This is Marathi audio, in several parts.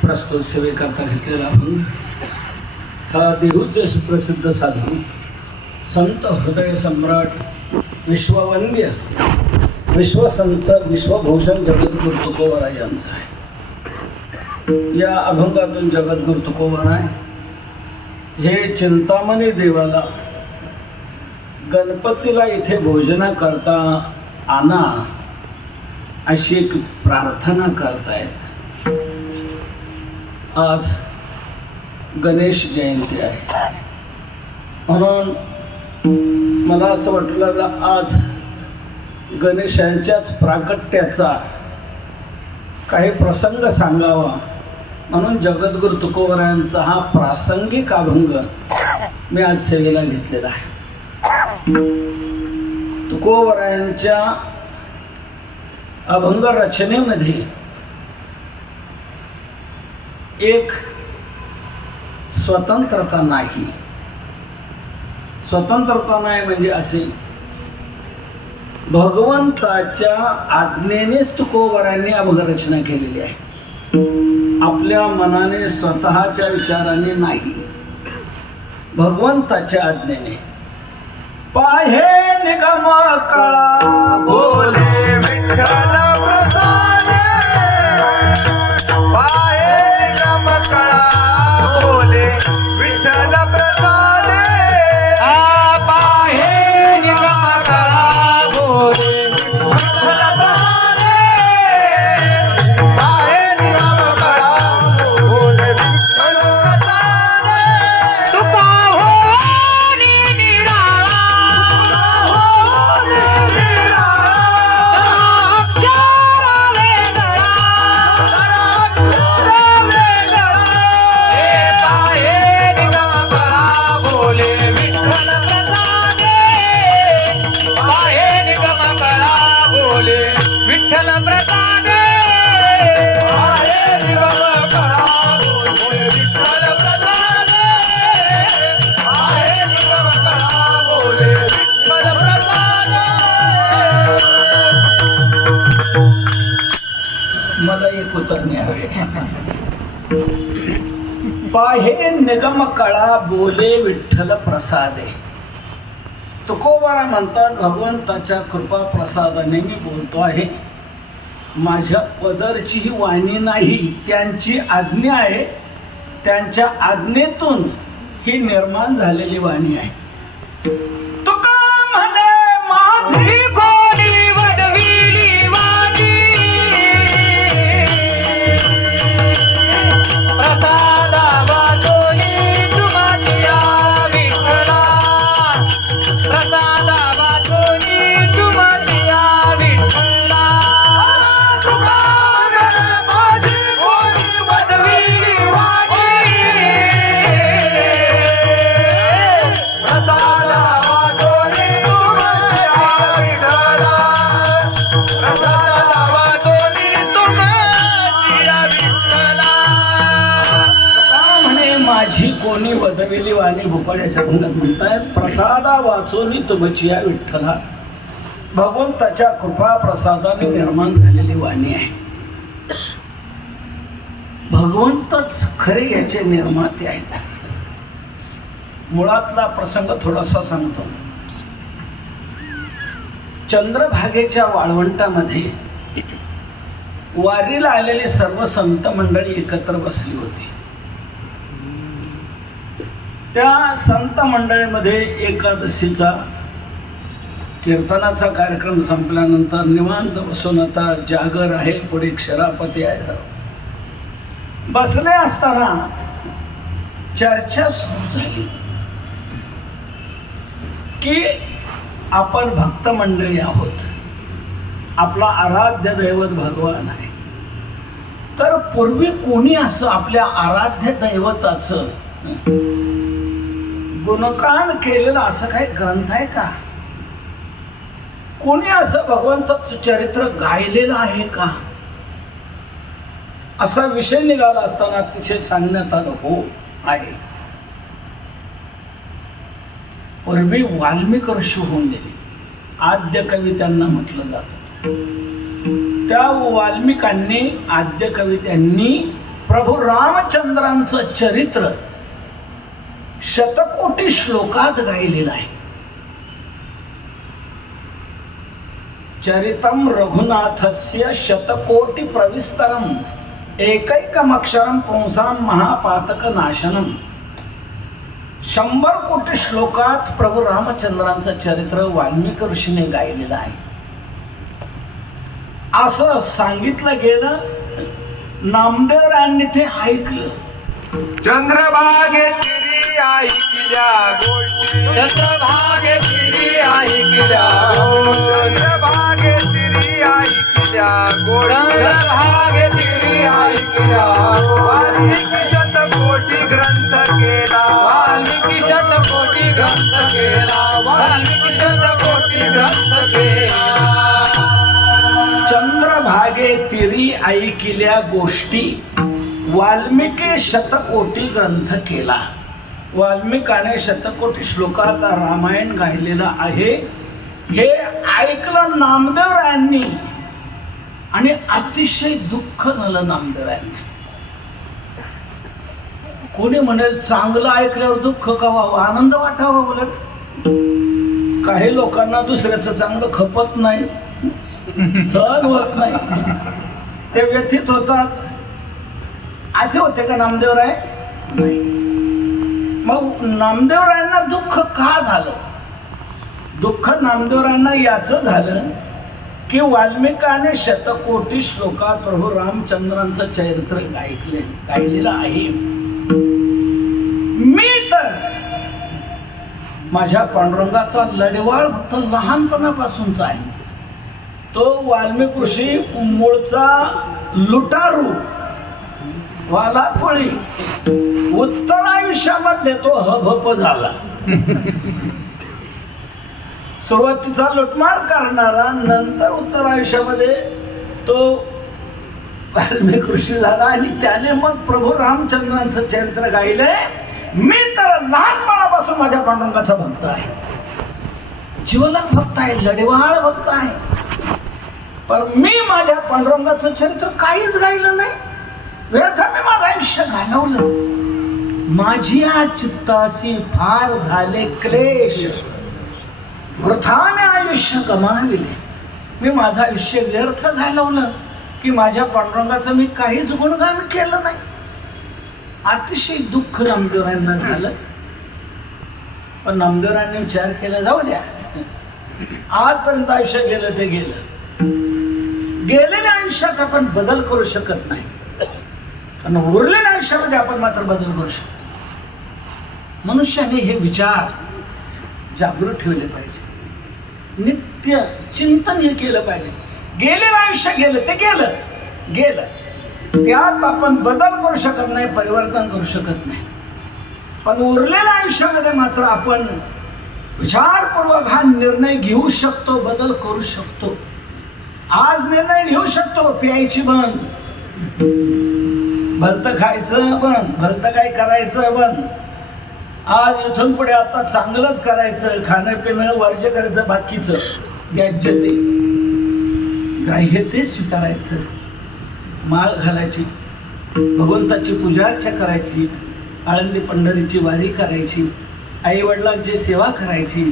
प्रस्तुत सेवेकरता घेतलेला अभंग हा देहूचे सुप्रसिद्ध साधू संत हृदय सम्राट विश्ववंद्य विश्वसंत विश्वभूषण जगद्गुरु तुकोबाराय यांचा आहे. या अभंगातून जगद्गुरु तुकोबाराय हे चिंतामणी देवाला गणपतीला इथे भोजना करता आणा अशी एक प्रार्थना करतायत. आज गणेश जयंती आहे म्हणून मला असं वाटलं आज गणेशांच्याच प्राकट्याचा काही प्रसंग सांगावा म्हणून जगद्गुरु तुकोबारायांचा हा प्रासंगिक अभंग मी आज सेवेला घेतलेला आहे. तुकोबारायांच्या अभंग रचनेमध्ये एक स्वतंत्रता नाही. स्वतंत्रता नाही म्हणजे असे भगवंताच्या आज्ञेनेच तुकोबारायांनी अभंग रचना केलेली आहे. आपल्या मनाने स्वतःच्या विचाराने नाही, भगवंताच्या आज्ञेने. पाहे निगम कळा बोले विठ्ठल प्रसाद, पाहे निगम कळा बोले विठ्ठल प्रसाद, पाहे निगम कळा बोले विठ्ठल प्रसाद, पाहे निगम कळा बोले विठ्ठल प्रसाद. तुका हो निराळा, मला एक उतरणे हवे. पाहे निगम कळा बोले विठ्ठल प्रसादे. तुकोबारा म्हणतात भगवंताच्या कृपा प्रसादाने मी बोलतो आहे. माझ्या पदरची ही वाणी नाही, त्यांची आज्ञा आहे. त्यांच्या आज्ञेतून ही निर्माण झालेली वाणी आहे. तुका म्हणे माझी कोणी वडविली वाटी, प्रसादा वाचोनी तुमच्या विठ्ठला, प्रसादा वाचोनी तुमच्या विठ्ठला. तुका म्हणे माझी कोणी वडविली वाटी, प्रसादा वाचोनी तुमच्या विठ्ठला, प्रसादा वाचोनी तुमच्या विठ्ठला. का म्हणे माझी कोणी वदविली वाणी. भोपाळ्याच्या भंगात म्हणतायत प्रसादा वाचोनी तुमची या विठ्ठला. भगवंताच्या कृपा प्रसादाने निर्माण झालेली वाणी आहे. भगवंतच खरे याचे निर्माते आहेत. मुळातला प्रसंग थोडासा सांगतो. चंद्रभागेच्या वाळवंटामध्ये वारीला आलेली सर्व संत मंडळी एकत्र बसली होती. त्या संत मंडळीमध्ये एकादशीचा कीर्तनाचा कार्यक्रम संपल्यानंतर निवांत बसून आता जागर आहे, पुढे क्षरापती आहे. बसले असताना चर्चा सुरू झाली की आपण भक्त मंडळी आहोत, आपला आराध्य दैवत भगवान आहे. तर पूर्वी कोणी असं आपल्या आराध्य दैवताचं गुणगान केलेलं असं काही ग्रंथ आहे का? कोणी असं भगवंताचं चरित्र गायलेलं आहे का? असा विषय निघाला असताना अतिशय सांगण्यात आलं हो आहे. पूर्वी वाल्मिक ऋषी होऊन गेले, आद्य कवी त्यांना म्हटलं जातं. त्या वाल्मिकांनी आद्य कवित्यांनी प्रभू रामचंद्रांचं चरित्र शतकोटी श्लोकात गायलेलं आहे. चरितम रघुनाथस्य शतकोटी प्रविस्तरम एकैकमक्षरम पुंसाम महापातक नाशनम. 100 कोटी श्लोकात प्रभू रामचंद्रांचं चरित्र वाल्मिक ऋषीने गायलेलं आहे असं सांगितलं गेलं. नामदेवरायांनी ते ऐकलं. चंद्रभागेतील ऐकल्या गोष्टी, चंद्रभागेतील ऐकल्या गोष्टी, चंद्रभागेतील ऐकल्या गोष्टी, चंद्रभागेतील ऐकल्या वाल्मिकी शतकोटी ग्रंथ केला, वाल्मिकी शतकोटी ग्रंथ केला, वाल्मिकी शतकोटी ग्रंथ केला. चंद्रभागे तिरी ऐकिल्या गोष्टी वाल्मिकी शतकोटी ग्रंथ केला. वाल्मिकाने शतकोटी श्लोकात रामायण गायलेलं आहे. हे ऐकलं नामदेवरायांनी आणि अतिशय दुःख झालं नामदेवरायांनी. कोणी म्हणेल चांगलं ऐकल्यावर दुःख का व्हावं, आनंद वाटावा. उलट काही लोकांना दुसऱ्याचं चांगलं खपत नाही, सहन होत नाही, ते व्यथित होतात. असे होते का नामदेवराय? मग नामदेवरायांना दुःख का झालं? दुःख नामदेवरायांना याचं झालं की वाल्मिकाने शतकोटी श्लोकात प्रभू रामचंद्रांचं चरित्र गायलेलं आहे. मी तर माझ्या पांडुरंगाचा लढवाळ फक्त लहानपणापासूनचा आहे. तो वाल्मिक ऋषी मूळचा लुटारू, वालाखोळी, उत्तर आयुष्यामध्ये तो हभप झाला. सुरुवातीचा लुटमार करणारा, नंतर उत्तर आयुष्यामध्ये तो वाल्मिक ऋषी झाला आणि त्याने मग प्रभू रामचंद्रांचं चरित्र गायलंय. मी तर लहानपणापासून माझ्या पांडुरंगाचा भक्त आहे, जीवलग भक्त आहे, लढवाळ भक्त आहे. पण मी माझ्या पांडुरंगाचं चरित्र काहीच गायलं नाही. व्यर्थ मी माझं आयुष्य घालवलं. माझी या चित्ताशी फार झाले क्लेश, वृथाने आयुष्य गमाविले. मी माझं आयुष्य व्यर्थ घालवलं की माझ्या पांडुरंगाचं मी काहीच गुणगान केलं नाही. अतिशय दुःख नामदेवरायांना झालं. पण नामदेवरायांनी विचार केला, जाऊ द्या, आजपर्यंत आयुष्य गेलं ते गेलं. गेलेल्या आयुष्यात आपण बदल करू शकत नाही, पण उरलेल्या आयुष्यामध्ये आपण मात्र बदल करू शकतो. मनुष्याने हे विचार जागृत ठेवले पाहिजे, नित्य चिंतन हे केलं पाहिजे. गेलेलं आयुष्य गेलं ते गेलं, त्यात आपण बदल करू शकत नाही, परिवर्तन करू शकत नाही. पण उरलेल्या आयुष्यामध्ये मात्र आपण विचारपूर्वक हा निर्णय घेऊ शकतो, बदल करू शकतो. आज निर्णय घेऊ शकतो, प्यायची बंद, भलतं खायचं बंद, भलतं काय करायचं बंद. आज इथून पुढे आता चांगलंच करायचं, खाणं पिणं वर्ज्य करायचं, बाकीचं ग्याज्य ते ग्राह्य ते स्वीकारायचं. माळ घालायची, भगवंताची पूजा अर्चा करायची, आळंदी पंढरीची वारी करायची, आई वडिलांची सेवा करायची,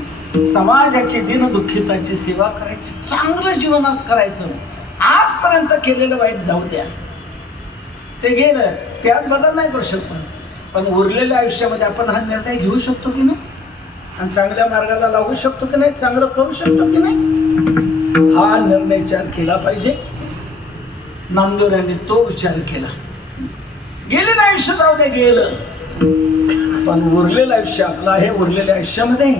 समाजाची दीनदुःखिताची सेवा करायची, चांगलं जीवनात करायचं. आजपर्यंत केलेलं वाईट जाऊ द्या, ते गेलं, त्यात बदल नाही करू शकत. पण उरलेल्या आयुष्यामध्ये आपण हा निर्णय घेऊ शकतो की नाही, आणि चांगल्या मार्गाला लागू शकतो की नाही, चांगलं करू शकतो की नाही, हा निर्णय विचार केला पाहिजे. नामदेवरायांनी तो विचार केला. गेलेलं आयुष्य जाऊ दे, गेलं, पण उरलेलं आयुष्य आपलं आहे. उरलेल्या आयुष्यामध्ये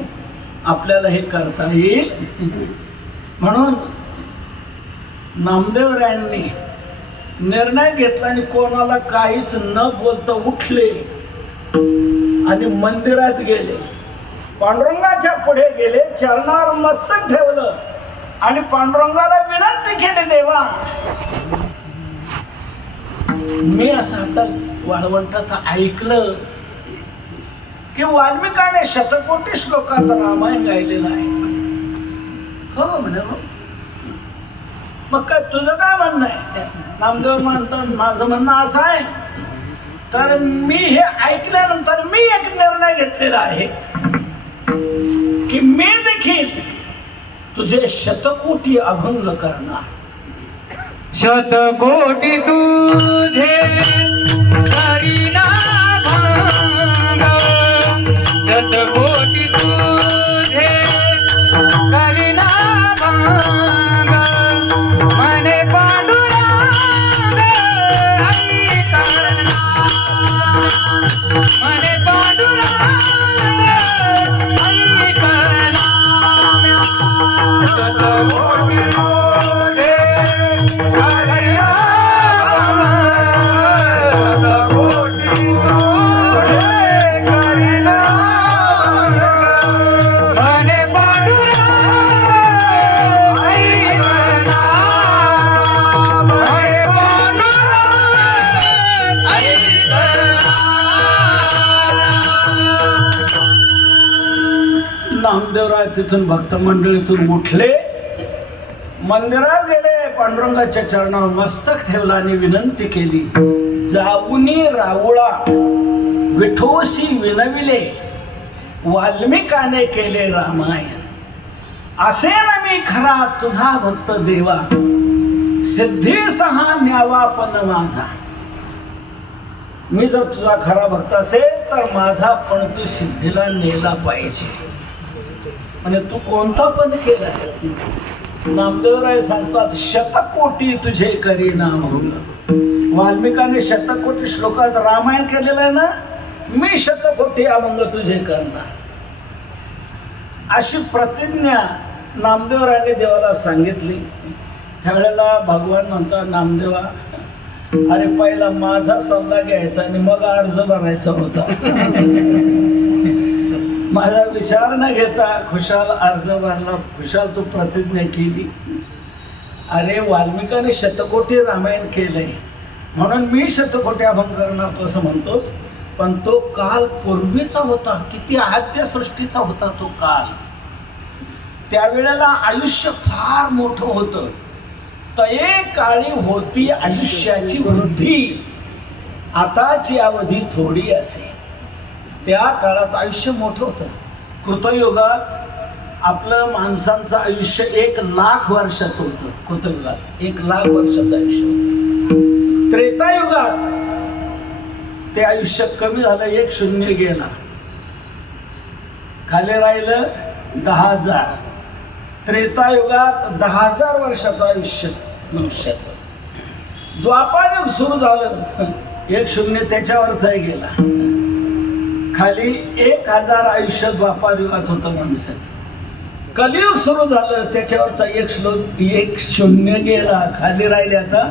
आपल्याला हे करता येईल. म्हणून नामदेवरायांनी निर्णय घेतला आणि कोणाला काहीच न बोलता उठले आणि मंदिरात गेले, पांडुरंगाच्या पुढे गेले, चरणावर मस्तक ठेवलं आणि पांडुरंगाला विनंती केली, देवा मी असं आता वाळवंटात ऐकलं की वाल्मिकाने शतकोटी श्लोकात रामायण गायलेलं आहे. हो म्हणे, हो मग काय तुझं काय म्हणणं आहे? नामदेव म्हणतात माझं म्हणणं असं आहे, तर मी हे ऐकल्यानंतर मी एक निर्णय घेतलेला आहे की मी देखील तुझे शतकोटी अभंग करणार. शतकोटी तुझे करीना भंग, शतकोटी तुझे करीना भंग, मने पांडुरंग ऐकना, मने पांडुरंग ऐकना. शतकोटी तुझे करीना भंग, शतकोटी तुझे करीना भंग, मने पांडुरंग ऐकना, मने पांडुरंग ऐकना. नामदेवराय तिथून भक्त मंडळीतून उठले, मंदिरात गेले, पांडुरंगाच्या चरणावर मस्तक ठेवला आणि विनंती केली, जाऊनी रावळा विठोशी विनविले, वाल्मिकाने केले रामायण. असे ना मी खरा तुझा भक्त देवा, सिद्धी सहा न्यावा पण माझा. मी जर तुझा खरा भक्त असेल तर माझा पण तू सिद्धीला नेला पाहिजे. आणि तू कोणता पण केला? नामदेवराय सांगतात शतकोटी तुझे करीना भंग. वाल्मिकाने शतकोटी श्लोकात रामायण केलेलं आहे ना, मी शतकोटी अभंग तुझे करणार. अशी प्रतिज्ञा नामदेवरायाने देवाला सांगितली. त्यावेळेला भगवान म्हणतात, नामदेवा अरे पहिला माझा सल्ला घ्यायचा आणि मग अर्ज भरायचा होता. माझा विचार न घेता खुशाल अर्ज भरला, खुशाल तू प्रतिज्ञा केली. अरे वाल्मिकाने शतकोटी रामायण केलंय म्हणून मी शतकोटी अभंग करणार तू असं म्हणतोस, पण तो काल पूर्वीचा होता, किती आद्य सृष्टीचा होता तो काल. त्यावेळेला आयुष्य फार मोठं होतं. तये काळी होती आयुष्याची वृद्धी, आताची अवधी थोडी असे. त्या काळात आयुष्य मोठं होतं. कृतयुगात आपलं माणसांचं आयुष्य 1,00,000 वर्षाचं होतं. कृतयुगात 1,00,000 वर्षाचं आयुष्य होतं. त्रेतायुगात ते आयुष्य कमी झालं, 1 शून्य गेला, खाली राहिलं 10,000. त्रेतायुगात 10,000 वर्षाचं आयुष्य मनुष्याचं. द्वापारयुग सुरू झालं, 1 शून्य त्याच्यावरचाही गेला, खाली 1,000 आयुष्य द्वापारयुगात होतं माणसाचं. कलियुग सुरू झालं, त्याच्यावरचा 1 शून्य गेला, खाली राहिले आता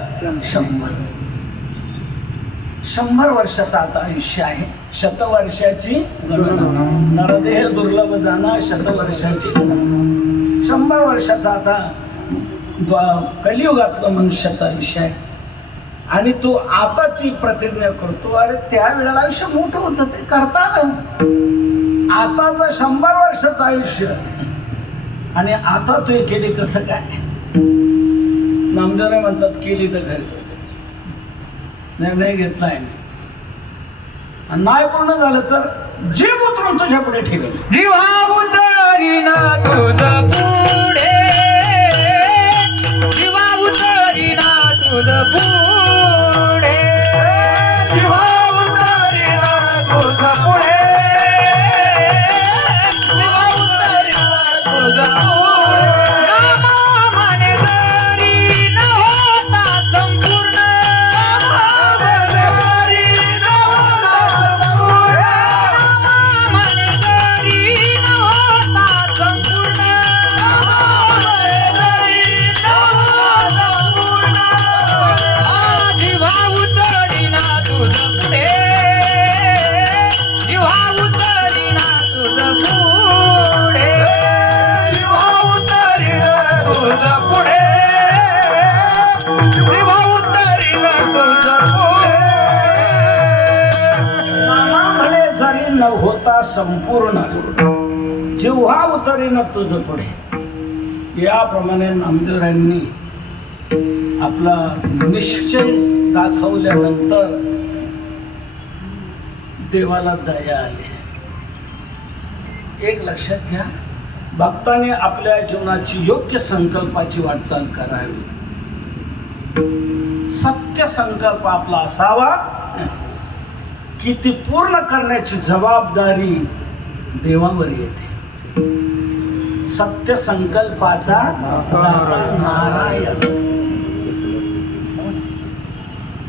100 वर्षाचं आता आयुष्य आहे. शतवर्षाची गणना, नरदेह दुर्लभ जाणा, शतवर्षाची गणना. 100 वर्षाचा आता कलियुगातलं मनुष्याचं आयुष्य आहे. आणि तू आता ती प्रतिज्ञा करतो, अरे त्यावेळेला आयुष्य मोठं होतं, ते करता आलं. आताचं 100 वर्षाचं आयुष्य आणि आता तू हे केली कसं काय? नामदेवराय म्हणतात केली तर घरी निर्णय घेतलाय, नाही पूर्ण झालं तर जीव उतरून तुझ्या पुढे ठेवेल. जीवा उतरीना तुझ पुढे, जीवा उतरीना तुझ पुढे, जीवा उतरीना तुझ पुढे, जीवा उतरीना तुझ पुढे. रामा म्हणे जरी न होता संपूर्ण, होता संपूर्ण, जेव्हा उतरेन तुझं पुढे. याप्रमाणे नामदेवरायांनी आपला निश्चय दाखवल्यानंतर देवाला दया आली. एक लक्षात घ्या, भक्ताने आपल्या जीवनाची योग्य संकल्पाची वाटचाल करावी. सत्य संकल्प आपला असावा की ती पूर्ण करण्याची जबाबदारी देवावर येते. सत्य संकल्पाचा दाता नारायण.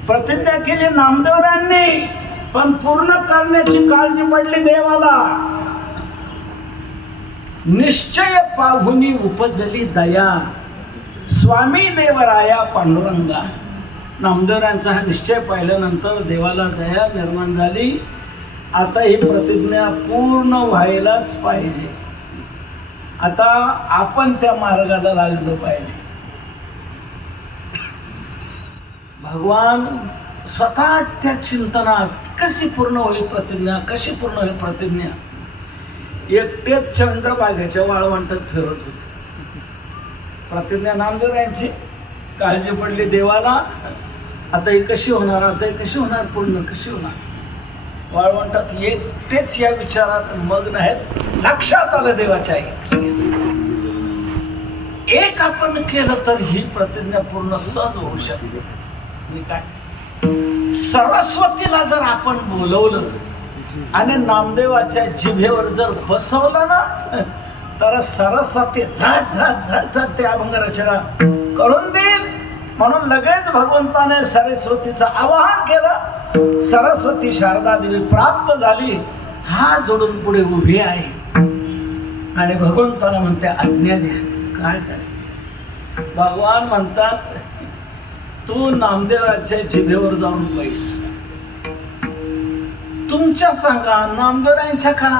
प्रतिज्ञा केली नामदेवरांनी, पण पूर्ण करण्याची काळजी पडली देवाला. निश्चय पाहुनी उपजली दया, स्वामी देवराया पांडुरंगा. नामदेवरांचा हा निश्चय पाहिल्यानंतर देवाला दया निर्माण झाली. आता ही प्रतिज्ञा पूर्ण व्हायलाच पाहिजे. आता आपण त्या मार्गाला लागलो पाहिजे. भगवान स्वतः त्या चिंतनात कशी पूर्ण होईल प्रतिज्ञा, कशी पूर्ण होईल प्रतिज्ञा. एकटेच चंद्रभागेच्या वाळवंटात फिरत होते. प्रतिज्ञा नामदेवरायांची, काळजी पडली देवाला. आता ही कशी होणार, आता ही कशी होणार, पूर्ण कशी होणार. वाळवंटात एकटेच या विचारात मग्न आहेत. लक्षात आलं देवाच्या एक आपण केलं तर ही प्रतिज्ञा पूर्ण सहज होऊ शकते. मी काय, सरस्वतीला जर आपण बोलवलं आणि नामदेवाच्या जिभेवर जर बसवलं ना, तर सरस्वती झट झट झट झट ते अभंग रचना करून देईल. म्हणून लगेच भगवंताने सरस्वतीचं आवाहन केलं. सरस्वती शारदा देवी प्राप्त झाली, हात जोडून पुढे उभी आहे आणि भगवंताला म्हणते आज्ञा द्या. काय काय भगवान म्हणतात, तू नामदेवाच्या जिभेवर जाऊन बैस. तुमच्या सांगा, नामदेवरायांच्या का?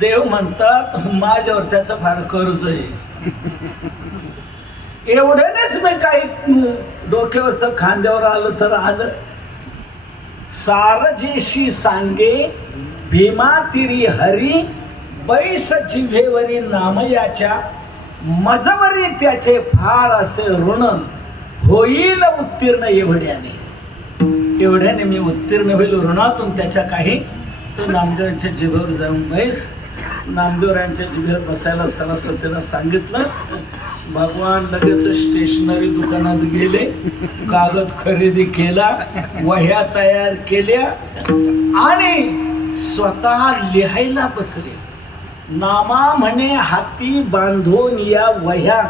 देव म्हणतात, माझ्यावर त्याचं फार कर्ज आहे. एवढ्यानेच मी काही डोक्यावरचं खांद्यावर आलं तर आलं. सारजेशी सांगे भीमा तिरी हरी, बैस जिभेवरी नामयाच्या, मजवरी त्याचे फार असे ऋण, होईल उत्तीर्ण एवढ्याने. एवढ्याने मी उत्तीर्ण होईल ऋणातून त्याच्या काही. तो नामदेवांच्या जिभेवर जाऊन बैस. नामदेवरायांच्या जिभेवर बसायला सरस्वतीला सांगितलं. भगवान लगेच स्टेशनरी दुकानात गेले, कागद खरेदी केला, वह्या तयार केल्या आणि स्वतः लिहायला बसले. नामा म्हणे हाती बांधून या वह्या,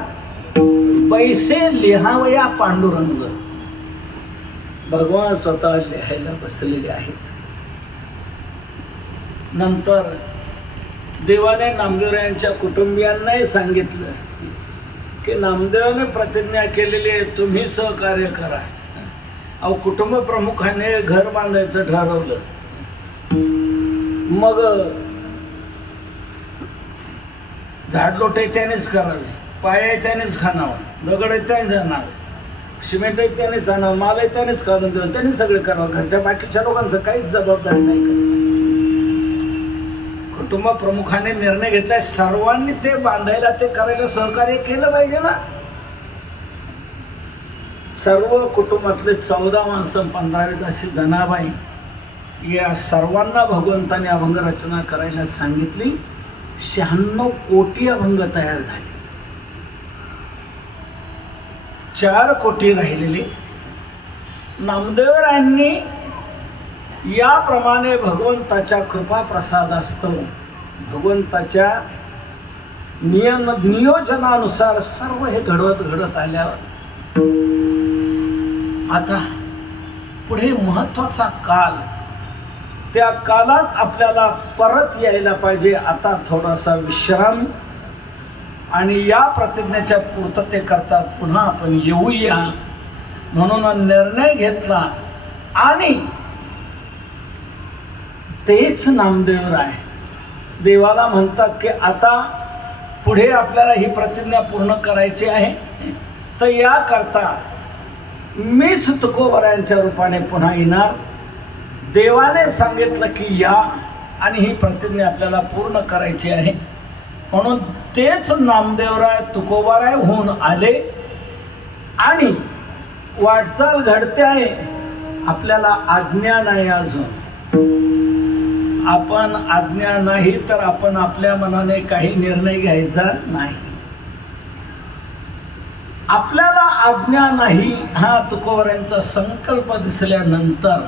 पैसे लिहावया पांडुरंग. भगवान स्वतः लिहायला बसलेले आहेत. नंतर देवाने नामदेवरायांच्या कुटुंबियांनाही सांगितलं की नामदेवाने प्रतिज्ञा केलेली आहे, तुम्ही सहकार्य करा. अहो, कुटुंब प्रमुखाने घर बांधायचं ठरवलं. मग झाडलोटे त्यानेच करावे, पाया त्यानेच खाणावं, दगड त्यानेच आणावं, सिमेंट त्यानेच आणावं, माल त्यानेच काढून द्यावं, त्याने सगळे करावं. घरच्या बाकीच्या लोकांचं काहीच जबाबदारी नाही करत. कुटुंब प्रमुखाने निर्णय घेतलाय, सर्वांनी ते बांधायला, ते करायला सहकार्य केलं पाहिजे ना. सर्व कुटुंबातले 14 माणसं, 15 अशी जनाबाई, या सर्वांना भगवंताने अभंग रचना करायला सांगितली. 96 कोटी अभंग तयार झाले. 4 कोटी राहिलेले. नामदेवरायांनी याप्रमाणे भगवंताच्या कृपा प्रसादास्तव, भगवंताच्या नियोजनानुसार सर्व हे घडत आल्यावर आता पुढे महत्वाचा काल, त्या कालात आपल्याला परत यायला पाहिजे. आता थोडासा विश्राम आणि या प्रतिज्ञेच्या पूर्ततेकरता पुन्हा आपण येऊया म्हणून निर्णय घेतला. आणि तेच नामदेवराय देवाला म्हणतात की आता पुढे आपल्याला ही प्रतिज्ञा पूर्ण करायची आहे, तर याकरता मीच तुकोबरायांच्या रूपाने पुन्हा येणार. देवाने सांगितलं की या आणि ही प्रतिज्ञा आपल्याला पूर्ण करायची आहे. म्हणून तेच नामदेवराय तुकोबाराय होऊन आले आणि वाटचाल घडते आहे. आपल्याला आज्ञा नाही अजून. आपण आज्ञा नाही तर आपण आपल्या मनाने काही निर्णय घ्यायचा नाही. आपल्याला आज्ञा नाही हा तुकोबारायांचा संकल्प दिसल्यानंतर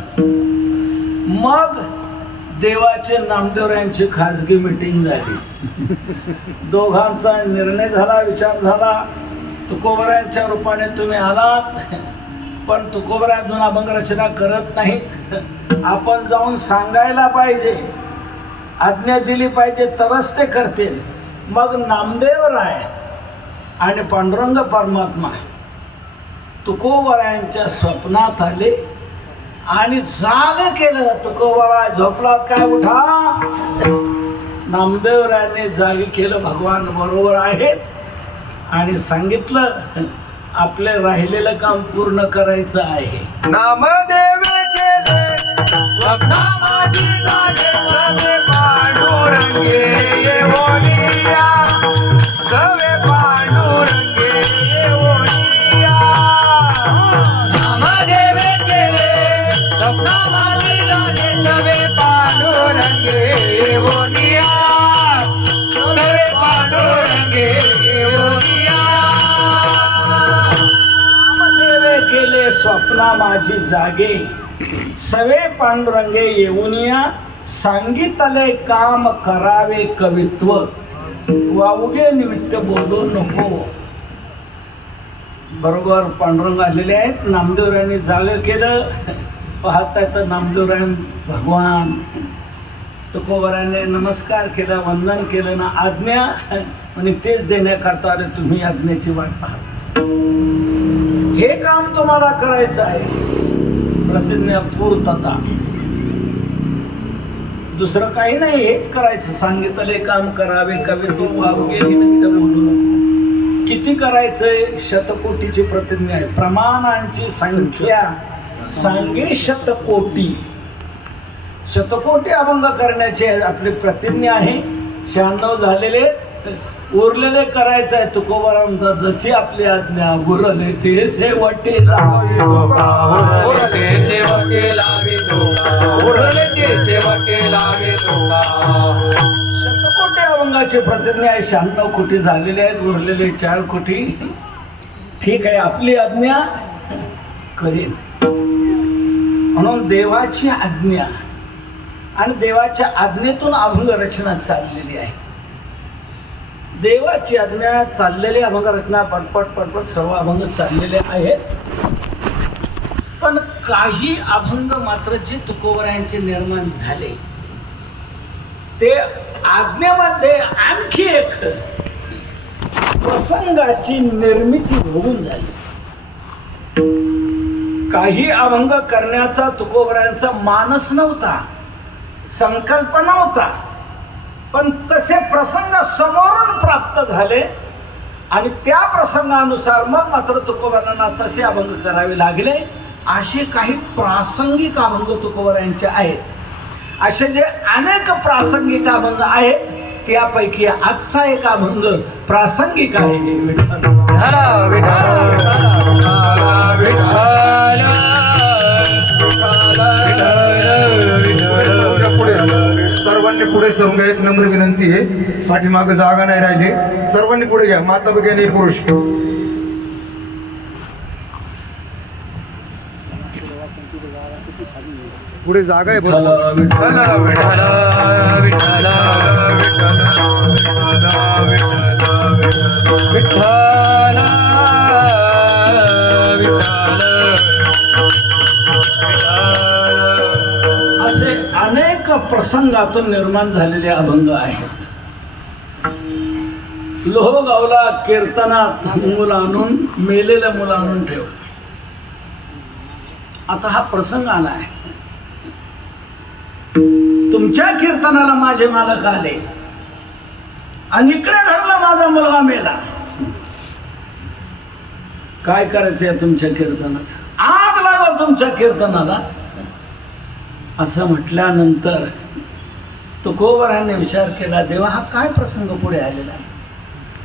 मग देवाचे नामदेवरायांची खाजगी मीटिंग झाली. दोघांचा निर्णय झाला, विचार झाला. तुकोबारायांच्या रूपाने तुम्ही आलात, पण तुकोबाराय अजून अभंग रचना करत नाही. आपण जाऊन सांगायला पाहिजे, आज्ञा दिली पाहिजे, तरच ते करतील. मग नामदेवराय आणि पांडुरंग परमात्मा तुकोबारायांच्या स्वप्नात आले आणि जाग केलं. तुकोबाराय झोपलात काय, उठा. नामदेवरायाने जागी केलं, भगवान बरोबर आहेत आणि सांगितलं आपले राहिलेलं काम पूर्ण करायचं आहे. नामदेवे केले स्वप्ना माझी जागे सवे पांडुरंगे येवोनिया, सवे पांडुरंगे येवोनिया. नामदेवे केले स्वप्ना माझी जागे सवे पांडुरंगे येवोनिया, सवे पांडुरंगे येवोनिया. नामदेवे केले स्वप्ना माझी जागे, सवे पांडुरंगे येऊनिया. सांगितले काम करावे कवित्व, वावगे निमित्त बोलू नको. बरोबर पांडुरंग आलेले आहेत. नामदेवरायांनी जाग केलं. पाहता तर नामदेवरायन भगवान तुकोबारायाने नमस्कार केला, वंदन केलं ना, आज्ञा आणि तेच देण्याकरता आले. तुम्ही आज्ञेची वाट पाहता. हे काम तुम्हाला करायचं आहे. प्रतिज्ञा पूर्तता, दुसरं काही नाही, हेच करायचं. सांगितले काम करावे कवित्व, वावगे निमित्त बोलू नको. किती करायचंय? शतकोटीची प्रतिज्ञा आहे. प्रमाणांची संख्या सांगे शतकोटी. शतकोटी अभंग करण्याची आपली प्रतिज्ञा आहे. 96 झालेले, उरलेले करायचं आहे. तुकोबारांचा जशी आपली आज्ञा, उरले ते शेवटे लावी धोका, उरले शेवटे लावे धोका, उरले ते शेवटे लावे धोका. शतकोटी अभंगाची प्रतिज्ञा आहे. 96 कोटी झालेले आहेत, उरलेले 4 कोटी. ठीक आहे, आपली आज्ञा करेन. म्हणून देवाची आज्ञा आणि देवाच्या आज्ञेतून अभंग रचना चाललेली आहे. देवाची आज्ञा चाललेली अभंग रचना पटपट पटपट सर्व अभंग चाललेले आहेत. पण काही अभंग मात्र जे तुकोबारायांचे निर्माण झाले ते आज्ञेमध्ये आणखी एक प्रसंगाची निर्मिती होऊन झाली. काही अभंग करण्याचा तुकोबारायांचा मानस नव्हता, संकल्प नव्हता, पण तसे प्रसंग समोरून प्राप्त झाले आणि त्या प्रसंगानुसार मग मात्र तुकोबारायांना तसे अभंग करावे लागले. असे काही प्रासंगिक अभंग तुकोबारायांचे आहेत. असे जे अनेक प्रासंगिक अभंग आहेत त्यापैकी आजचा एक अभंग प्रासंगिक आहे. विठ्ठल सर्वांनी पुढे सरून एक नम्र विनंती आहे. पाठीमागं जागा नाही राहिली, सर्वांनी पुढे घ्या. माता भगिनी पुरुष पुढे जागा आहे. विठ्ठल विठ्ठल विठ्ठल विठ्ठल विठ्ठल विठ्ठल असे अनेक प्रसंगातून निर्माण झालेले अभंग आहेत. लोह गावला कीर्तनात मूल आणून, मेलेलं मूल आणून ठेव. आता हा प्रसंग आला आहे. तुमच्या कीर्तनाला माझे मालक आले आणि इकडे घडला माझा मुलगा मेला. काय करायचंय तुमच्या कीर्तनाचं? आग लागो तुमच्या कीर्तनाला. असं म्हटल्यानंतर तुकोबारायांनी विचार केला, देवा हा काय प्रसंग पुढे आलेला आहे?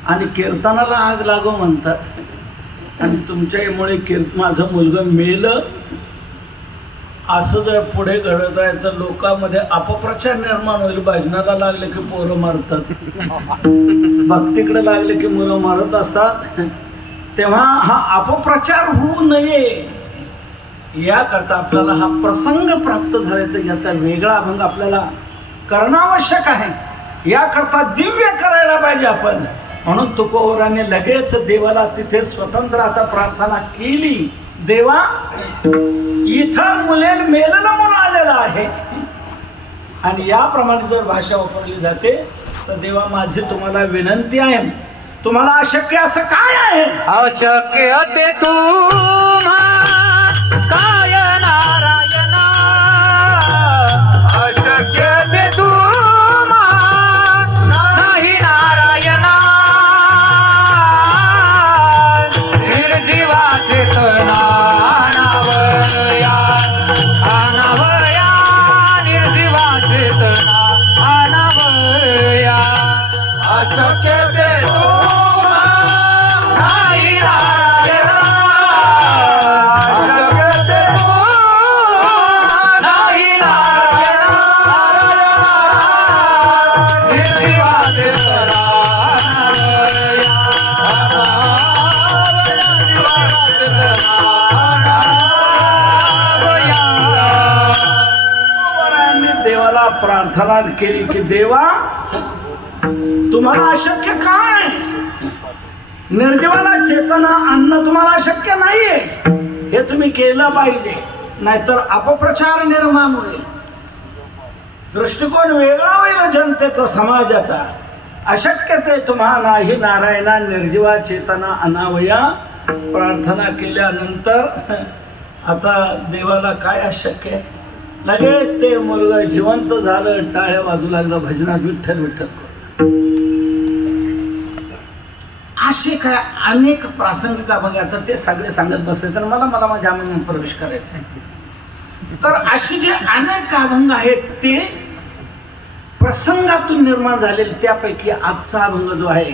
आणि कीर्तनाला आग लागो म्हणतात आणि तुमच्यामुळे माझं मुलगं मेलं असं जर पुढे घडत आहे तर लोकांमध्ये अपप्रचार निर्माण होईल. भजनाला लागले की पोरं मारतात, भक्तीकडे लागले की मुलं मारत असतात. तेव्हा हा अपप्रचार होऊ नये याकरता आपल्याला हा प्रसंग प्राप्त झाले तर याचा वेगळा अभंग आपल्याला करणं आवश्यक आहे. याकरता दिव्य करायला पाहिजे आपण. म्हणून तुकोबराने लगेच देवाला तिथे स्वतंत्र आता प्रार्थना केली. देवा इथं मेलेलं मुलं आलेलं आहे आणि याप्रमाणे जर भाषा वापरली जाते तर देवा माझी तुम्हाला विनंती आहे, तुम्हाला अशक्य असं काय आहे? अशक्य ते तुम्हा काय नारायणा, अशक्य ते तुम्हा नाही नारायणा, निर्जीवाचे तणा अनावया, अनावया, निर्जीवाचे तणा अनावया, अशक्य ते तुम्हा नाही नारायणा, अशक्य ते तुम्हा नाही नारायणा, निर्जीवाचे तणा अनावया, अनावया, निर्जीवाचे तणा अनावया. तुकोबरायांनी देवाला प्रार्थना केली की देवा तुम्हाला अशक्य काय? निर्जीवाला चेतना आणणं तुम्हाला अशक्य नाहीये, हे तुम्ही केलं पाहिजे, नाहीतर अपप्रचार निर्माण होईल, दृष्टिकोन वेगळा होईल जनतेचा, समाजाचा. अशक्य ते तुम्हा नाही नारायणा, निर्जीवा चेतना अनावया. प्रार्थना केल्यानंतर आता देवाला काय अशक्य आहे? लगेच ते मुलगा जिवंत झालं, टाळ्या वाजू लागलं, भजनात विठ्ठल विठ्ठल. असे काय अनेक प्रासंगिक अभंग आता ते सगळे सांगत बसले तर मला माझ्या अभंगात प्रवेश करायचा आहे. तर असे जे अनेक अभंग आहेत ते प्रसंगातून निर्माण झालेले, त्यापैकी आजचा अभंग जो आहे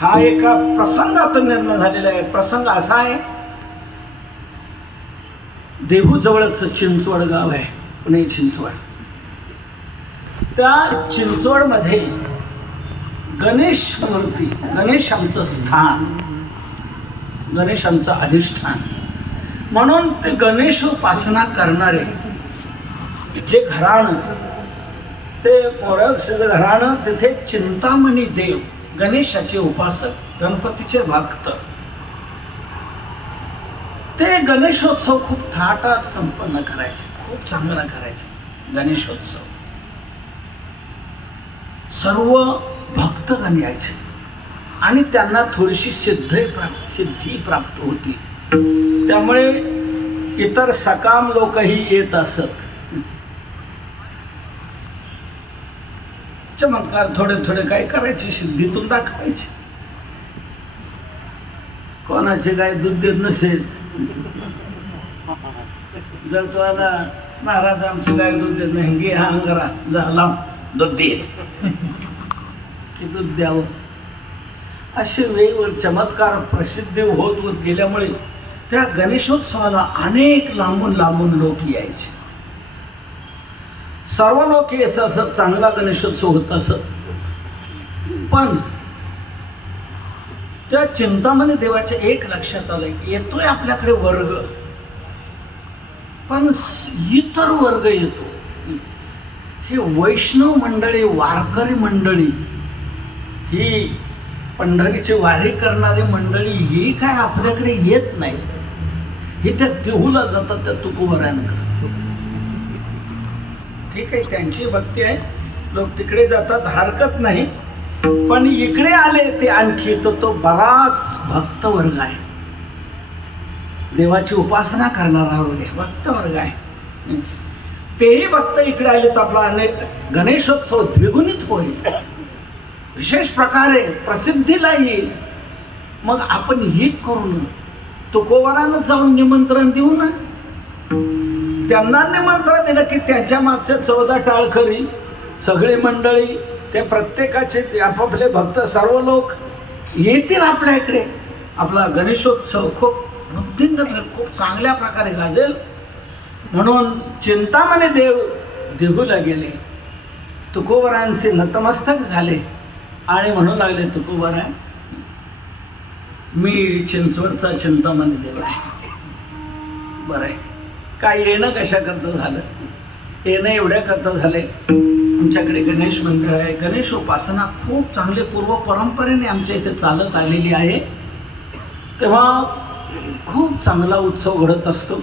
हा एका प्रसंगातून निर्माण झालेला आहे. प्रसंग असा आहे, देहू जवळच चिंचवड गाव आहे, पुणे चिंचवड. त्या चिंचवडमध्ये गणेश मूर्ती, गणेशांचं स्थान, गणेशांचं अधिष्ठान म्हणून ते गणेशोपासना करणारे जे घराणं, ते मोरगसिद्ध घराणं, तिथे चिंतामणी देव, गणेशाचे उपासक, गणपतीचे भक्त, ते गणेशोत्सव खूप थाटात संपन्न करायचे, खूप चांगला करायचे गणेशोत्सव. सर्व भक्तगण यायचे आणि त्यांना थोडीशी सिद्धी प्राप्त होती. त्यामुळे इतर सकाम लोकही येत असत. चमत्कार थोडे थोडे काय करायचे, सिद्धीतून दाखवायचे. कोणाचे गाय दूध देत नसेल, जर तुम्हाला महाराज आमची गाय दूध देत नाही, घे हा अंगारा लाव दूध दे की दूध द्यावं, असे वेगवेगळे चमत्कार प्रसिद्ध होत गेल्यामुळे त्या गणेशोत्सवाला अनेक लांबून लांबून लोक यायचे. सर्व लोक यायचं असत, चांगला गणेशोत्सव होत असत. पण त्या चिंतामणी देवाच्या एक लक्षात आलं, येतोय आपल्याकडे वर्ग, पण इतर वर्ग येतो. हे वैष्णव मंडळी, वारकरी मंडळी, ही पंढरीची वारी करणारी मंडळी, ही काय आपल्याकडे येत नाही. हे त्या देहूला जातात, त्या तुकोबरायांकडे. ठीक आहे, त्यांची भक्ती आहे, लोक तिकडे जातात, हरकत नाही. पण इकडे आले ते आणखी तो बराच भक्त वर्ग आहे, देवाची उपासना करणारा वर्ग, भक्त वर्ग आहे. तेही भक्त इकडे आले तर आपला अनेक गणेशोत्सव द्विगुणित होईल, विशेष प्रकारे प्रसिद्धीला येईल. मग आपण हे करून तुकोबरांना जाऊन निमंत्रण देऊ ना. त्यांना निमंत्रण दिलं की त्याच्या मागच्या 14 टाळखरी, सगळी मंडळी, ते प्रत्येकाचे आपापले भक्त, सर्व लोक येतील आपल्या इकडे. आपला गणेशोत्सव खूप वृद्धिंगत होईल, खूप चांगल्या प्रकारे गाजेल. म्हणून चिंतामणी देव देहूला गेले, तुकोबरायांचे नतमस्तक झाले आणि म्हणू लागले, तुकोबरा मी चिंचवडचा चिंतामणी देव आहे. बरं आहे, काय येणं कशाकरता झालं? येणं एवढ्या करता झाले, आमच्याकडे गणेश मंदिर आहे, गणेश उपासना खूप चांगली पूर्व परंपरेने आमच्या इथे चालत आलेली आहे. तेव्हा खूप चांगला उत्सव घडत असतो.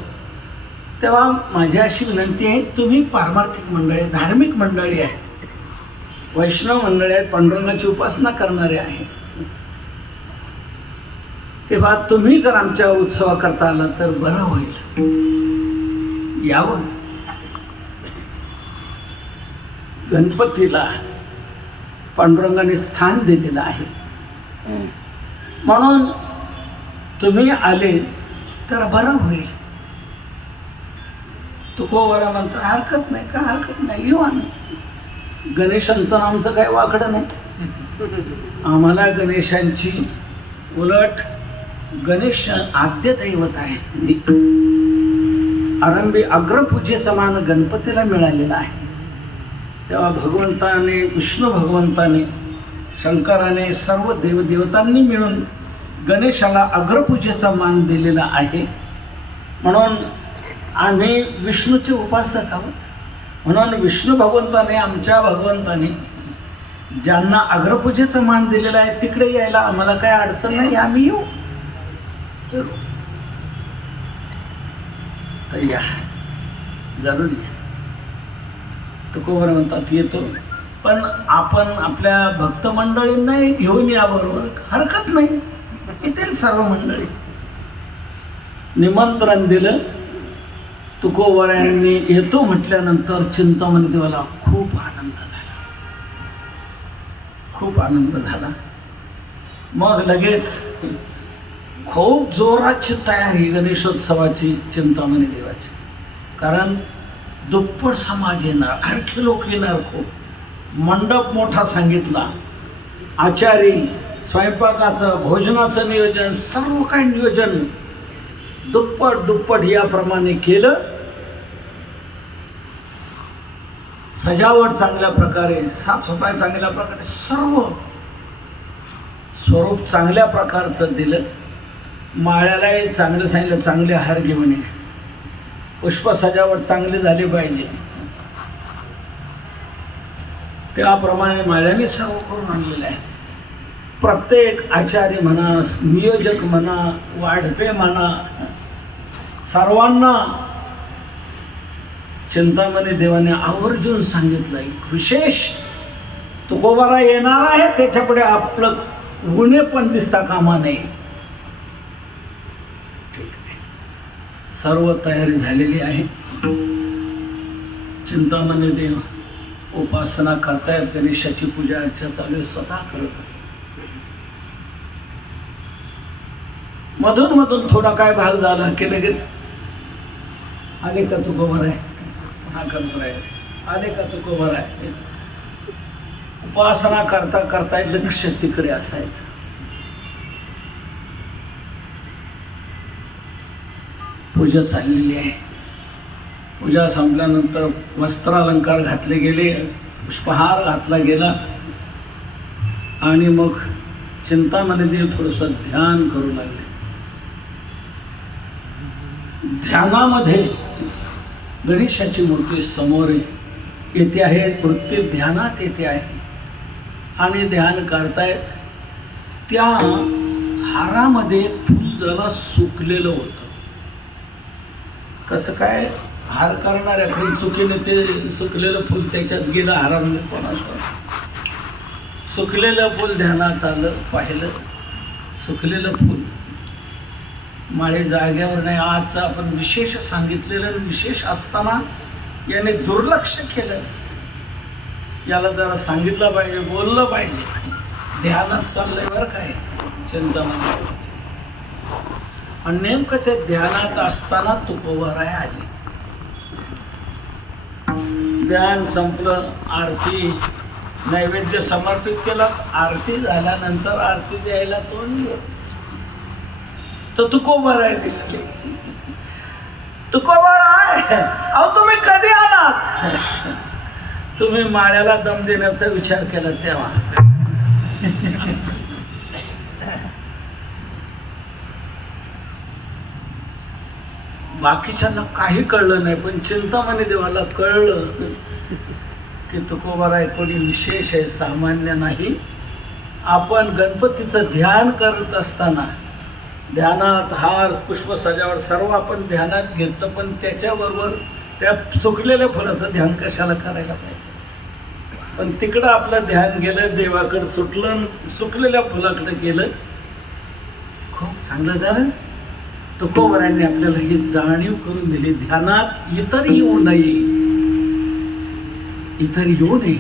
तेव्हा माझी अशी विनंती आहे, तुम्ही पारमार्थिक मंडळी, धार्मिक मंडळी आहे, वैष्णव मंडळी आहेत, पांडुरंगाची उपासना करणारे आहे, तेव्हा तुम्ही जर आमच्या उत्सवाकरता आला तर बरं होईल, यावं. गणपतीला पांडुरंगाने स्थान दिलेलं आहे, म्हणून तुम्ही आले तर बरं होईल. तुकोबरा म्हणतो, हरकत नाही, का हरकत नाही, येऊ आम्ही. गणेशांचं आमचं काही वाकडं नाही. आम्हाला गणेशांची, उलट गणेश आद्य दैवत आहे. आरंभी अग्रपूजेचा मान गणपतीला मिळालेला आहे. तेव्हा भगवंताने, विष्णू भगवंताने, शंकराने, सर्व देवदेवतांनी मिळून गणेशाला अग्रपूजेचा मान दिलेला आहे. म्हणून आम्ही विष्णूचे उपासक आहोत. म्हणून विष्णू भगवंताने, आमच्या भगवंताने ज्यांना अग्रपूजेचा मान दिलेला आहे तिकडे यायला आम्हाला काही अडचण नाही, आम्ही येऊ. तर या, जरूर या. तुकोबरा म्हणतात, येतो, पण आपण आपल्या भक्त मंडळींनाही घेऊन या बरोबर, हरकत नाही, येतील सर्व मंडळी. निमंत्रण दिलं. तुकोबरायांनी येतो म्हटल्यानंतर चिंतामणी देवाला खूप आनंद झाला, खूप आनंद झाला. मग लगेच खूप जोराची तयारी गणेशोत्सवाची चिंतामणी देवाची, कारण दुप्पट समाज येणार, आणखी लोक येणार खूप. मंडप मोठा सांगितला, आचारी, स्वयंपाकाचं, भोजनाचं नियोजन, सर्व काही नियोजन दुप्पट याप्रमाणे केलं. सजावट चांगल्या प्रकारे, साफसफाई चांगल्या प्रकारे, सर्व स्वरूप चांगल्या प्रकारचं दिलं. माळ्यालाही चांगलं सांगितलं, चांगले हार घेऊन ये, पुष्प सजावट चांगली झाली पाहिजे. त्याप्रमाणे माळ्याने सर्व करून आणलेलं आहे. प्रत्येक आचार्य म्हणा, नियोजक म्हणा, वाढपे म्हणा, सर्वांना चिंतामणी देवाने आवर्जून सांगितलंय, विशेष तुकोबरा येणार आहे त्याच्यापुढे आपलं गुन्हे पण दिसता कामा नये. ठीक आहे, सर्व तयारी झालेली आहे. चिंतामणी देव उपासना करतायत, गणेशाची पूजा अर्चा चालू आहे, स्वतः करत असतात. मधून थोडा काय भाग झाला की लगेच आले का तुकोबरा आहे, पुन्हा करतो आहे, आले का तुकोबरा आहे. उपासना करता लक्ष तिकडे असायचं. पूजा चाललेली आहे. पूजा संपल्यानंतर वस्त्रालंकार घातले गेले, पुष्पहार घातला गेला आणि मग चिंतामणी देव थोडंसं ध्यान करू लागले. ध्यानामध्ये गणेशाची मूर्ती समोर येते आहे, वृत्ती ध्यानात येते आहे आणि ध्यान करतायत. त्या हारामध्ये फुल जरा सुकलेलं होतं. कसं काय, हार करणाऱ्याकडे चुकीने ते सुकलेलं फुल त्याच्यात गेलं हारामध्ये, कोणास सुकलेलं फुल ध्यानात आलं, पाहिलं सुकलेलं फुल. माळे जाग्यावर नाही, आजचं आपण विशेष सांगितलेलं, विशेष असताना याने दुर्लक्ष केलं. याला जरा सांगितलं पाहिजे, बोललं पाहिजे. ध्यानात चाललंय बरं काय चिंतामणी. आणि नेमकं ते ध्यानात असताना तुकोबरा आली. ध्यान संपलं, आरती नैवेद्य समर्पित केला. आरती झाल्यानंतर आरती द्यायला तोंड तर तुकोबर आहे दिसले. तुकोबर आहे. अहो तुम्ही कधी आलात? तुम्ही माळ्याला दम देण्याचा विचार केला तेव्हा. बाकीच्यांना काही कळलं नाही, पण चिंतामणी देवाला कळलं की तुकोबाराय कोणी विशेष आहे, सामान्य नाही. आपण गणपतीचं ध्यान करत असताना ध्यानात हार पुष्प सजावट सर्व आपण ध्यानात घेतलं, पण त्याच्याबरोबर त्या सुकलेल्या फुलाचं ध्यान कशाला करायला पाहिजे. पण तिकडं आपलं ध्यान गेलं, देवाकडं सुटलं, सुकलेल्या फुलाकडे गेलं. खूप चांगलं झालं. तुकोबारायांनी आपल्याला ही जाणीव करून दिली. ध्यानात इतर येऊ नये, इतर येऊ नये.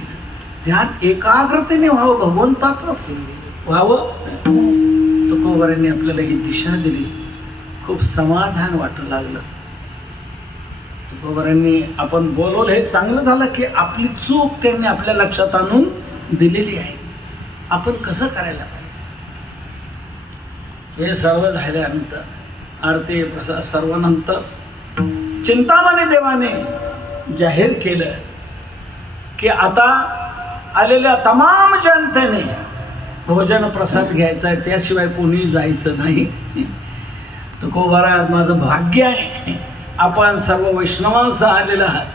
ध्यान एकाग्रतेने व्हावं, भगवंताचंच व्हावं. तुकोबारायांनी आपल्याला ही दिशा दिली. खूप समाधान वाटू लागलं. तुकोबारायांनी आपण बोलवलं हे चांगलं झालं की आपली चूक त्यांनी आपल्या लक्षात आणून दिलेली आहे. आपण कसं करायला पाहिजे हे सर्व झाल्यानंतर आरती प्रसाद सर्वानंतर चिंतामणी देवाने जाहीर केलं की आता आलेल्या तमाम जनतेने भोजन प्रसाद घ्यायचा आहे, त्याशिवाय कोणी जायचं नाही. तुकोबारा माझं भाग्य आहे, आपण सर्व वैष्णवांसह आलेलं आहात,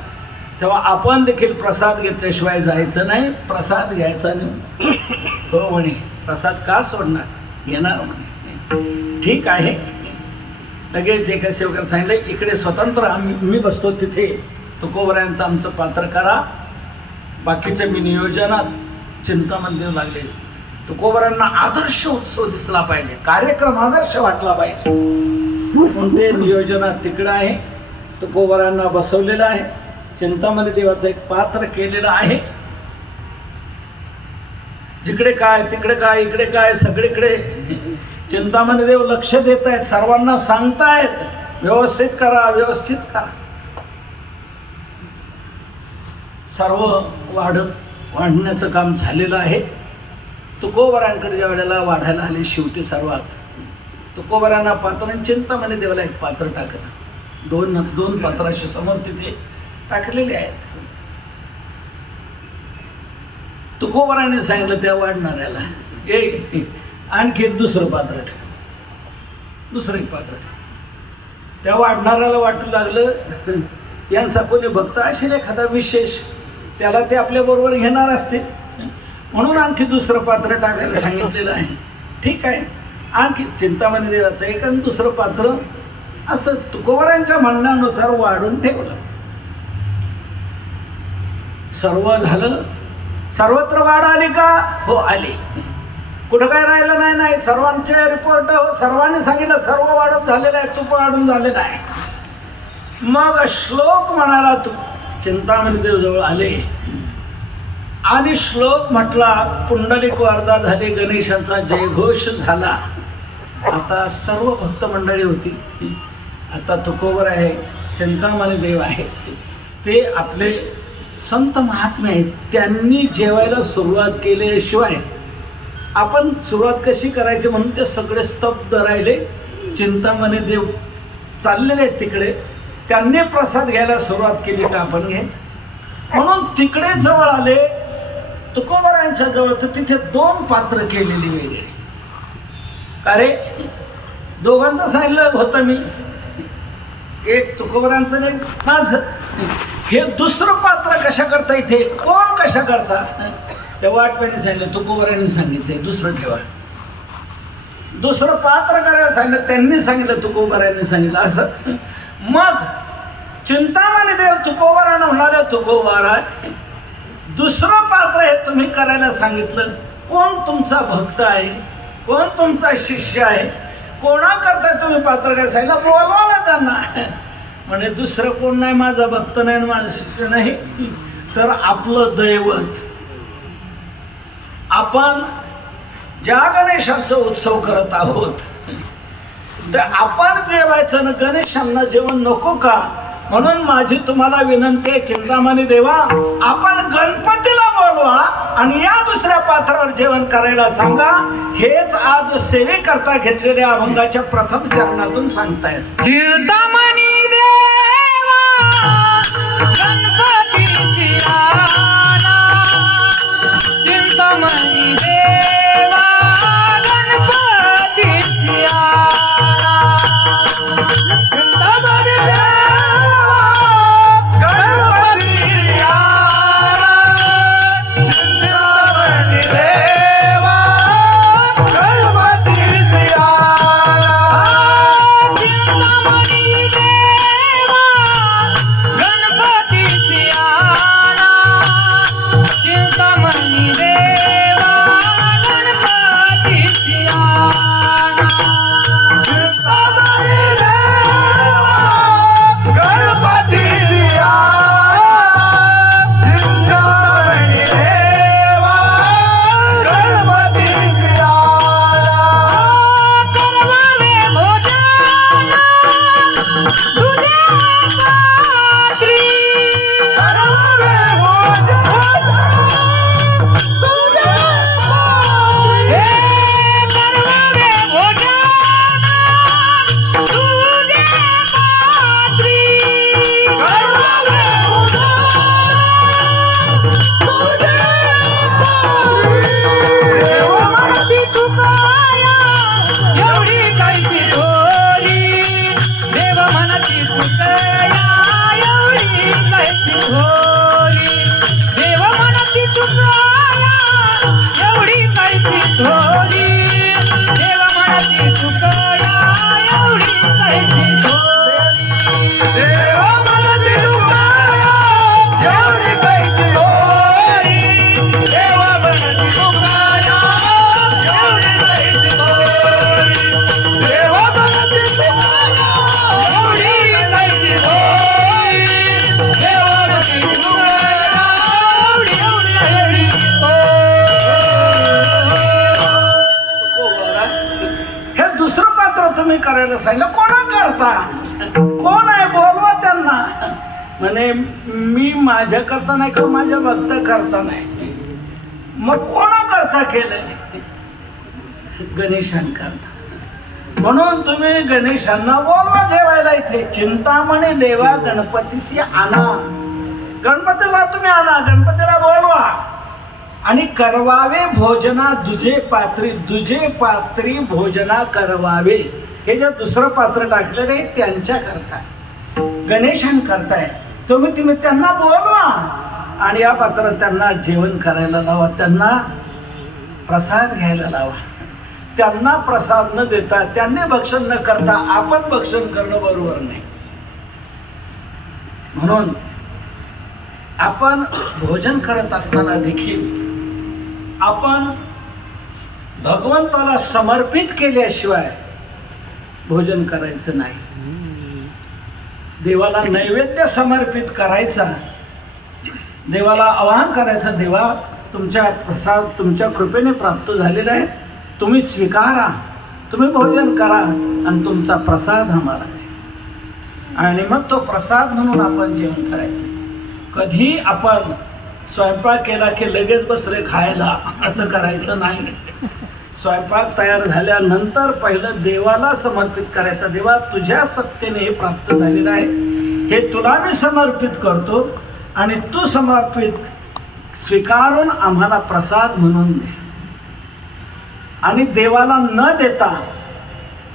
तेव्हा आपण देखील प्रसाद घेतल्याशिवाय जायचं नाही. प्रसाद घ्यायचा नाही. हो म्हणे, प्रसाद का सोडणार, येणार म्हणे. ठीक आहे. लगेच एका सेवकाला सांगितलं, इकडे स्वतंत्र मी बसतो तिथे तुकोबारायांचं आमचं पात्र करा, बाकीचं मी नियोजनात चिंतामणी देऊ लागले. तुकोबारांना आदर्श उत्सव दिसला पाहिजे, कार्यक्रम आदर्श वाटला पाहिजे म्हणून ते नियोजनात तिकडं आहे. तुकोबारांना बसवलेलं आहे, चिंतामणी देवाचं एक पात्र केलेलं आहे. जिकडे काय तिकडे काय इकडे काय सगळीकडे चिंतामणी देव लक्ष देत आहेत, सर्वांना सांगतायत व्यवस्थित करा, व्यवस्थित करा. सर्व वाढण्याचं काम झालेलं आहे. तुकोबारांकडे ज्या वेळेला वाढायला आले शेवटी सर्वात तुकोबारांना पात्र आणि चिंतामणी देवाला एक पात्र टाकलं. दोन पात्राशी समोर तिथे टाकलेले आहेत. तुकोबारांनी सांगितलं त्या वाढणाऱ्याला, आणखी दुसरं पात्र ठेव, दुसरं एक पात्र. त्या वाढणाऱ्याला वाटू लागलं यांचा कोणी भक्त असेल एखादा विशेष, त्याला ते आपल्याबरोबर घेणार असते म्हणून आणखी दुसरं पात्र टाकायला सांगितलेलं आहे. ठीक आहे, आणखी चिंतामणी देवाचं एक आणि दुसरं पात्र असं तुकोबारांच्या म्हणण्यानुसार वाढून ठेवलं. सर्व झालं. सर्वत्र वाढ आली का? हो आली. कुठं काय राहिलं नाही. नाही, सर्वांचे रिपोर्ट हो, सर्वांनी सांगितलं सर्व वाढत झालेलं आहे, तूप वाढून झालेलं आहे. मग श्लोक म्हणाला. तू चिंतामणी देव जवळ आले आणि श्लोक म्हटला. पुंडलिक वार्ता झाली, गणेशांचा जयघोष झाला. आता सर्व भक्त मंडळी होती. आता तुकोबर आहे, चिंतामणी देव आहे, ते आपले संत महात्मे आहेत, त्यांनी जेवायला सुरुवात केल्याशिवाय आपण सुरुवात कशी करायची म्हणून ते सगळे स्तब्ध राहिले. चिंतामणी देव चाललेले आहेत तिकडे, त्यांनी प्रसाद घ्यायला सुरुवात केली का आपण घे म्हणून तिकडे जवळ आले. तुकोबारांच्या जवळ तर तिथे दोन पात्र केलेली वेगळी. अरे दोघांचं सांगितलं होतं मी, एक तुकोबारांचं नाही माझं. हे दुसरं पात्र कशा करता, इथे कोण कशा करता? त्या वाटप्याने सांगितलं, तुकोबारांनी सांगितले दुसरं ठेवा. दुसरं पात्र करायला सांगितलं, त्यांनी सांगितलं, तुकोबारांनी सांगितलं असं. मग चिंतामणी देव तुकोबारांना म्हणाले, तुकोबारा दुसरं पात्र हे तुम्ही करायला सांगितलं. कोण तुमचा भक्त आहे, कोण तुमचा शिष्य आहे, कोणाकरता तुम्ही पात्र करायला सांगितलं? बोलवा ना त्यांना. म्हणे दुसरं कोण नाही, माझा भक्त नाही, माझा शिष्य नाही, तर आपलं दैवत. आपण ज्या गणेशाचा उत्सव करत आहोत तर आपण जेवायचं ना, गणेशांना जेवण नको का? म्हणून माझी तुम्हाला विनंती आहे, चिंतामणी देवा आपण गणपतीला बोलवा, आणि या दुसऱ्या पात्रावर जेवण करायला सांगा. हेच आज सेवेकरता घेतलेल्या अभंगाच्या प्रथम चरणातून सांगतायत. चिंतामणी देवा गणपतीची आला, चिंतामणी देवा गणपतीची आला, चिंतामणी देवा गणपतीची आला, चिंतामणी देवा गणपतीची आला, चिंतामणी देवा गणपतीची आला, चिंतामणी देवा गणपतीची आला, चिंतामणी देवा गणपतीची आला, चिंतामणी देवा गणपतीची आला, करवावे भोजन तुझे पात्री, करवावे भोजन तुझे पात्री, हे करवावे भोजन तुझे पात्री, करवावे देव म्हणती तुकाया एवढी कायची थोरी, देव म्हणती तुकाया एवढी कायची थोरी, देव म्हणती तुकाया एवढी कायची थोरी, देव म्हणती तुकाया एवढी कायची थोरी, देव म्हणती तुकाया एवढी कायची थोरी, देव म्हणती तुकाया एवढी कायची थोरी, देव म्हणती तुकाया एवढी कायची थोरी, देव म्हणती तुकाया एवढी कायची थोरी. हे दुसरं पात्र तुम्ही करायला सांगितलं. कोणा करता? कोण आहे? बोलवा त्यांना. म्हणे मी माझ्या करता नाही का माझ्या भक्त करता नाही. मग कोणा करता केलंय? गणेशां करता. म्हणून तुम्ही गणेशांना बोलवा जेवायला इथे. चिंतामणी देवा गणपतीशी आणा. गणपतीला तुम्ही आणा, गणपतीला बोलवा आणि करवावे भोजना दुजे पात्री, दुजे पात्री भोजना करवावे. हे जे दुसरं पात्र टाकलेलं आहे त्यांच्या करता, गणेशां करताय. तुम्ही त्यांना बोलवा आणि या पात्रात त्यांना जेवण करायला लावा, त्यांना प्रसाद घ्यायला लावा. त्यांना प्रसाद न देता, त्यांनी भक्षण न करता आपण भक्षण करणं बरोबर नाही. म्हणून आपण भोजन करत असताना देखील आपण भगवंताला समर्पित केल्याशिवाय भोजन करायचं नाही. देवाला नैवेद्य समर्पित करायचा, देवाला आवाहन करायचं. देवा, तुमच्या प्रसाद तुमच्या कृपेने प्राप्त झालेला आहे, तुम्ही स्वीकारा, तुम्ही भोजन करा आणि तुमचा प्रसाद आम्हाला आहे. आणि मग तो प्रसाद म्हणून आपण जेवण करायचं. कधी आपण स्वयंपाक केला की लगेच बसले खायला असं करायचं नाही. स्वयंपाक तयार झाल्यानंतर पहिलं देवाला समर्पित करायचं. देवा, तुझ्या सत्तेने हे प्राप्त झालेलं आहे, हे तुला मी समर्पित करतो आणि तू समर्पित स्वीकारून आम्हाला प्रसाद म्हणून दे. आणि देवाला न देता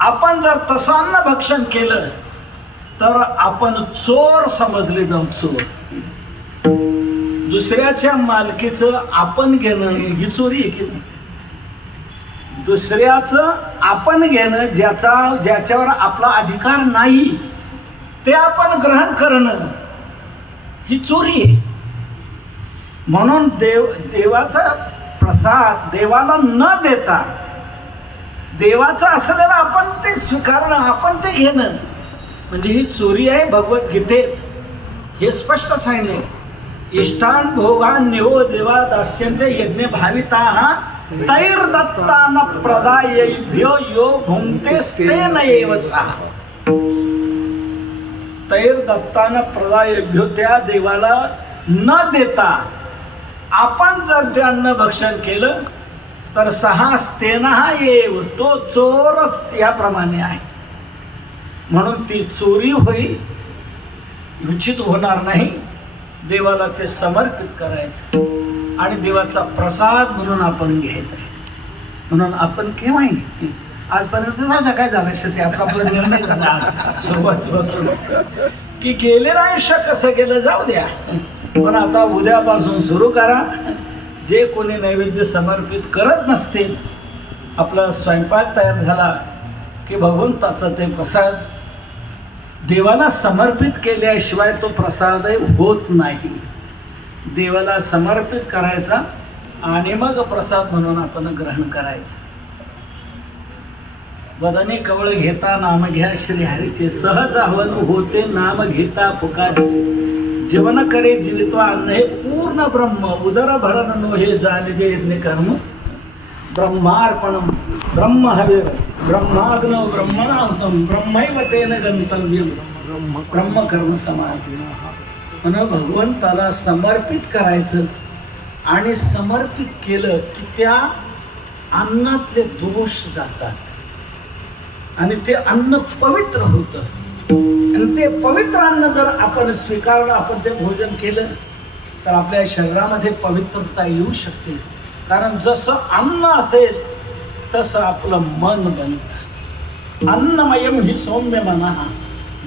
आपण जर तसं अन्न भक्षण केलं तर आपण चोर समजले जाऊ. चोर. दुसऱ्याच्या मालकीचं आपण घेणं ही चोरी आहे की नाही? दुसऱ्याचं आपण घेणं, ज्याच्यावर आपला अधिकार नाही ते आपण ग्रहण करणं ही चोरी आहे. म्हणून देवाचा प्रसाद देवाला न देता, देवाचं असलेलं आपण ते स्वीकारणं, आपण ते घेणं म्हणजे ही चोरी आहे. भगवद्गीतेत हे स्पष्ट सांगितले. इष्टान भोगान निवो देवात अत्यंत यज्ञ भाविता तैर्दत्तान प्रदायेभ्यो यो भुंक्ते तेन एव सा. तैर्दत्तान प्रदायेभ्यो, त्या देवाला न देता आपण जर ते अन्न भक्षण केलं तर सहास्तेनः एव, तो चोरच याप्रमाणे आहे. म्हणून ती चोरी होईल, रुचित होणार नाही. देवाला ते समर्पित करायचं आणि देवाचा प्रसाद म्हणून आपण घ्यायचा आहे. म्हणून आपण केव्हाही आजपर्यंत जाऊ काय झालं ते आपला निर्णय झाला आज सुरुवातीपासून की गेलेलं आयुष्य कसं गेलं जाऊ द्या, पण आता उद्यापासून सुरू करा. जे कोणी नैवेद्य समर्पित करत नसतील, आपला स्वयंपाक तयार झाला की भगवंताचा ते प्रसाद देवाला समर्पित केल्याशिवाय तो प्रसादही होत नाही. देवाला समर्पित करायचा आणि मग प्रसाद म्हणून आपण ग्रहण करायचं. वदने कवळ घेता नाम घ्या श्री हरीचे, सहज आव्हान होते नाम घेता पुकारचे. जीवन करे जीवित्वा अन्न हे पूर्ण ब्रह्म, उदर भरण नो हे जाणे जे यज्ञ कर्म. ब्रह्मार्पणम ब्रह्म हवे ब्रह्माग्नो ब्रह्मणाहुतम ब्रह्मैव तेन गंतव्यम ब्रह्म कर्म समाधी. म्हणून भगवंताला समर्पित करायचं आणि समर्पित केलं की त्या अन्नातले दोष जातात आणि ते अन्न पवित्र होतं. आणि ते पवित्र अन्न जर आपण स्वीकारलं, आपण ते भोजन केलं तर आपल्या शरीरामध्ये पवित्रता येऊ शकते. कारण जसं अन्न असेल तसं आपलं मन बनतं. अन्नमयम ही सौम्य मना,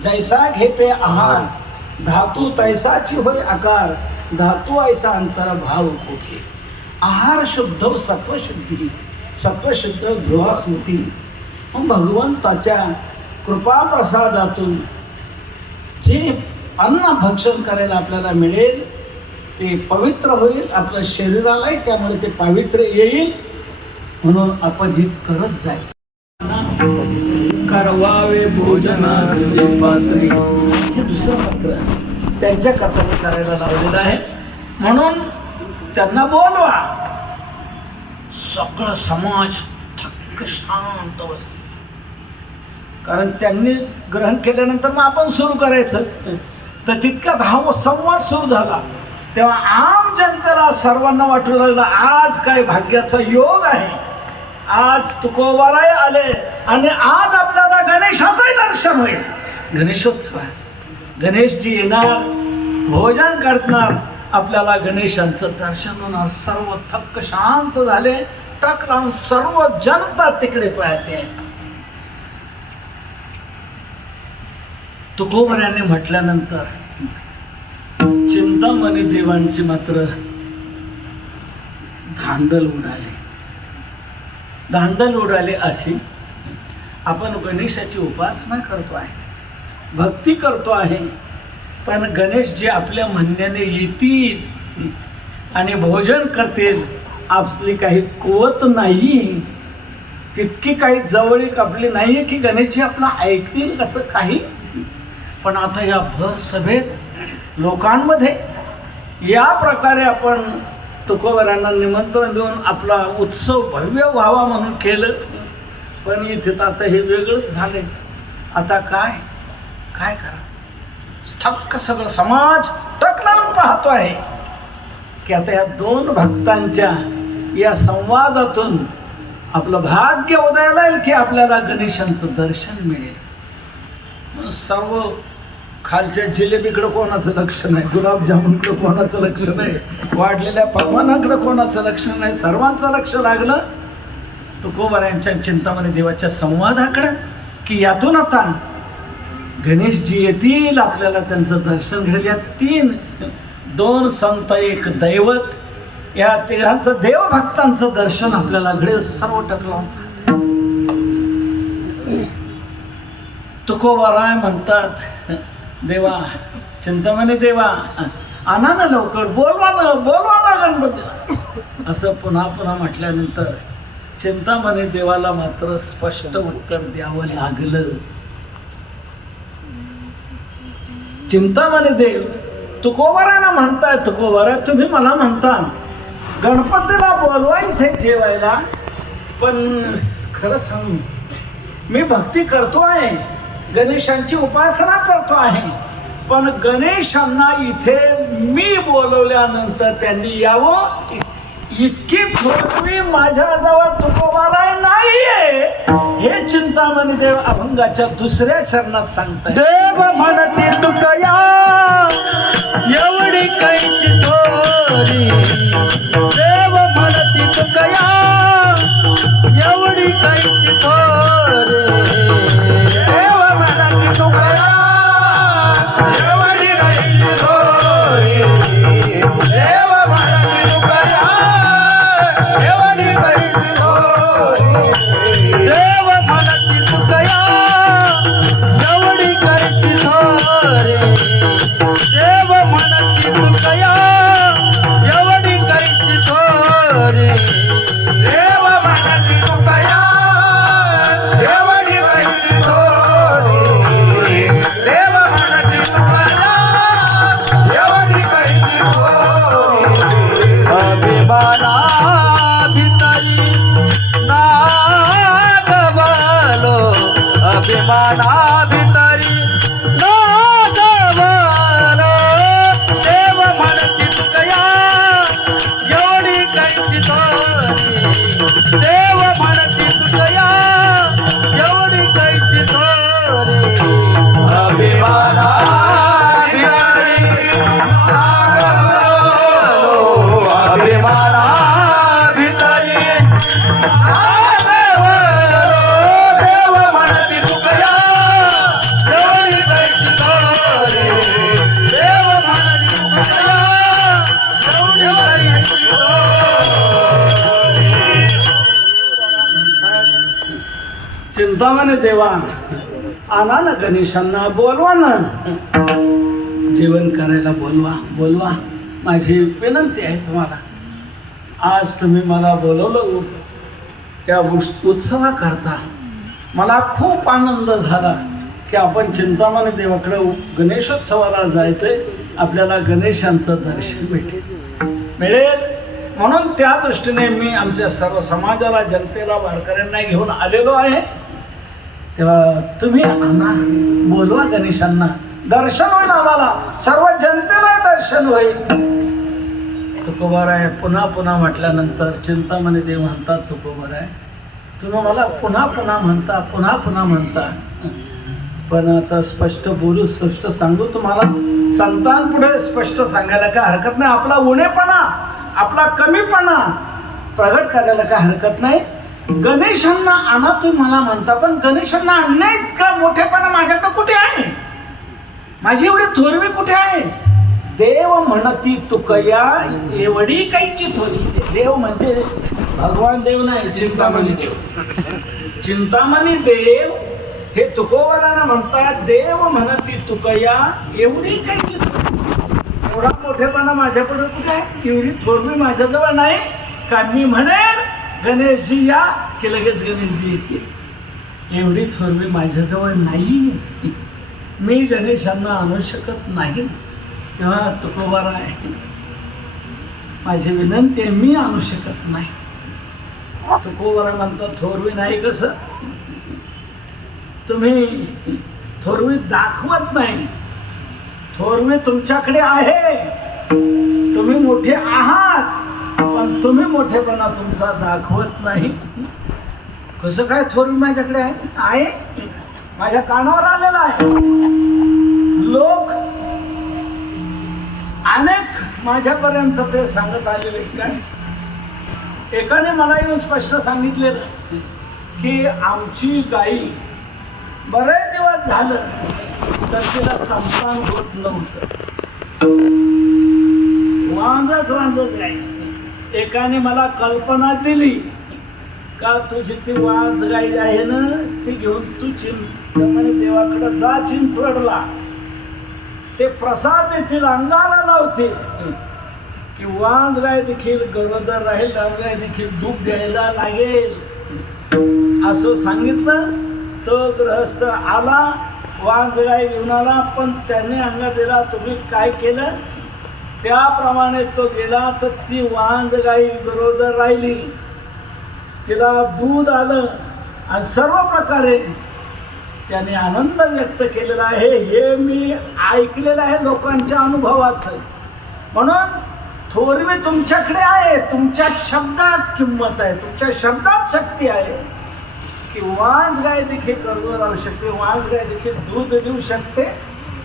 जैसा घेपे आहार धातू तैसाची होय आकार. धातू ऐसा अंतर भाव कोके. आहार शुद्ध सत्वशुद्धी, सत्वशुद्ध ध्रुवा स्मृती. मग भगवंताच्या कृपा प्रसादातून जे अन्न भक्षण करायला आपल्याला मिळेल ते पवित्र होईल, आपल्या शरीरालाही त्यामुळे ते पावित्र्य येईल. म्हणून आपण हे करत जायचं. करवावे भोजनाचे पात्री, हे दुसरं पत्र त्यांच्या कर्तव्य करायला लावलेलं आहे. म्हणून त्यांना बोलवा. सगळं समाज थक्क शांत बसते. कारण त्यांनी ग्रहण केल्यानंतर मग आपण सुरू करायचं. तर तितक्यात हा संवाद सुरू झाला. तेव्हा आम जनतेला सर्वांना वाटू लागलं आज काय भाग्याचा योग आहे, आज तुकोबाराय आले आणि आज आपल्याला गणेशाचंही दर्शन होईल. गणेशोत्सव आहे, गणेशजी येणार, भोजन करणार, आपल्याला गणेशांचं दर्शन होणार. सर्व थक्क शांत झाले. टक लावून सर्व जनता तिकडे पाहते. तुकोबाराने म्हटल्यानंतर चिंतामणी देवांची मात्र धांदल उडाली. धांदल उडाली अशी, आपण गणेशाची उपासना करतो आहे, भक्ती करतो आहे, पण गणेशजी आपल्या म्हणण्याने येतील आणि भोजन करतील. आपली काही कुवत नाही, तितकी काही जवळीक आपली नाही आहे की गणेशजी आपलं ऐकतील कसं काही. पण आता या भर सभेत लोकांमध्ये या प्रकारे आपण तुकोबारांना निमंत्रण देऊन आपला उत्सव भव्य व्हावा म्हणून केलं. पण इथे तर आता हे वेगळंच झालंय. आता काय काय करा, थक्क सगळं समाज टक लावून पाहतो आहे की आता या दोन भक्तांच्या या संवादातून आपलं भाग्य उदयाला येईल की आपल्याला गणेशांचं दर्शन मिळेल. सर्व खालच्या जिलेबीकडे कोणाचं लक्ष नाही, गुलाबजामुनकडे कोणाचं लक्ष नाही, वाढलेल्या पकवानाकडे कोणाचं लक्ष नाही. सर्वांचं लक्ष लागलं तुकोबारांच्या चिंतामणी देवाच्या संवादाकडं की यातून आता गणेशजी येतील, आपल्याला त्यांचं दर्शन घडेल. या दोन संत एक दैवत, या तिघांचं देवभक्तांचं दर्शन आपल्याला घडेल. सर्व टकलावून तुकोबाराय म्हणतात, देवा चिंतामणी देवा आणा ना लवकर, बोलवा ना गणपतीला. असं पुन्हा पुन्हा म्हटल्यानंतर चिंतामणी देवाला मात्र स्पष्ट उत्तर द्यावं लागलं. चिंतामणी देव तुकोबारांना म्हणताय, तुकोबारा तुम्ही मला म्हणता गणपतीला बोलवा इथे जेवायला, पण खरं सांगू मी भक्ती करतो आहे, गणेशांची उपासना करतो आहे, पण गणेशांना इथे मी बोलवल्यानंतर त्यांनी यावं इतकी थोरवी माझ्याजवळ तुकोबाराय नाहीये हे चिंतामणी देव अभंगाच्या दुसऱ्या चरणात सांगताय. देव म्हणते तुकया एवढी कैची थोरी, देव म्हणते तुकया एवढी कैची थोरी, देव म्हणते तुकया एवढी कैची थोरी, देव म्हणते तुकया एवढी कैची थोरी, देव म्हणते तुकया एवढी कैची थोरी, देव म्हणते तुकया एवढी कैची थोरी, देव म्हणते तुकया एवढी कैची थोरी, देव म्हणते तुकया एवढी कैची थोरी. अभिमाना भितरी नाग बालो, अभिमाना भितरी नाग बालो, देव म्हणते तुकया एवढी कैची थोरी, देव म्हणते तुकया एवढी कैची थोरी. अभिमाना भितरी नाग बालो, अभिमाना भितरी नाग बालो, देव म्हणते तुकया एवढी कैची थोरी, देव म्हणते तुकया एवढी कैची थोरी. चिंतामणी देवा आणा ना गणेशांना बोलवा ना जेवण करायला बोलवा बोलवा माझी विनंती आहे तुम्हाला. आज तुम्ही मला बोलवलं त्या उत्सवाकरता मला खूप आनंद झाला की आपण चिंतामणी देवाकडे गणेशोत्सवाला जायचंय, आपल्याला गणेशांचं दर्शन मिळेल म्हणून त्या दृष्टीने मी आमच्या सर्व समाजाला जनतेला वारकऱ्यांना घेऊन आलेलो आहे. तेव्हा तुम्ही आणा बोलवा गणेशांना, दर्शन होईल आम्हाला, सर्व जनतेला दर्शन होईल. तुकोबाराय पुन्हा पुन्हा म्हटल्यानंतर चिंतामणी देव म्हणतात तुकोबाराय तुम्ही मला पुन्हा पुन्हा म्हणता पुन्हा पुन्हा म्हणता, पण आता स्पष्ट बोलू स्पष्ट सांगू तुम्हाला. संतांपुढे स्पष्ट सांगायला काय हरकत नाही, आपला उणेपणा आपला कमीपणा प्रगट करायला काय हरकत नाही. गणेशांना आणा तुम्ही मला म्हणता, पण गणेशांना आणण्या इतका मोठेपणा माझ्याकडे कुठे आहे, माझी एवढी थोरवी कुठे आहे. देव म्हणती तुकया एवढी काहीची थोरी. देव म्हणजे भगवान देव नाही, चिंतामणी देव. चिंतामणी देव हे तुकोबारांना म्हणतात, देव म्हणती तुकया एवढी काहीची थोरी. एवढा मोठेपणा माझ्याकडे कुठे आहे, एवढी थोरवी माझ्याजवळ नाही का मी म्हणेल गणेशजी या की लगेच गणेशजी येतील. एवढी थोरवी माझ्याजवळ नाही, मी गणेशांना आणू शकत नाही. तेव्हा तुकोबाराय माझी विनंती आहे, मी आणू शकत नाही. तुकोबाराय म्हणतात थोरवी नाही कसं, तुम्ही थोरवी दाखवत नाही, थोरवी तुमच्याकडे आहे, तुम्ही मोठे आहात, पण तुम्ही मोठेपणा तुमचा दाखवत नाही. कसं काय थोरवी माझ्याकडे आहे, माझ्या कानावर आलेला आहे. लोक अनेक माझ्यापर्यंत ते सांगत आलेले काय, एकाने मला येऊन स्पष्ट सांगितलेलं की आमची गाई बरेच दिवस झालं तर तिला संतान होत नव्हतं, वांजच गाई. एकाने मला कल्पना दिली का तुझी ती वाज गाई आहे ना ती घेऊन तू चिंतामणी देवाकडे जा चिंचवडला, ते प्रसाद देतील अंगाला लावते की वाज गाय देखील गरोदर राहील, गाय देखील दूध द्यायला लागेल असं सांगितलं. तो गृहस्थ आला, वाज गाय घेऊन आला, पण त्याने अंगा दिला. तुम्ही काय केलं त्याप्रमाणे तो गेला तर ती वांज गाई गरोदर राहिली, तिला दूध आलं आणि सर्व प्रकारे त्याने आनंद व्यक्त केलेला आहे. हे मी ऐकलेलं आहे लोकांच्या अनुभवाचं. म्हणून थोरवी तुमच्याकडे आहे, तुमच्या शब्दात किंमत आहे, तुमच्या शब्दात शक्ती आहे की वाज गाय देखील गर्भ राहू शकते, वाज गाय देखील दूध देऊ शकते.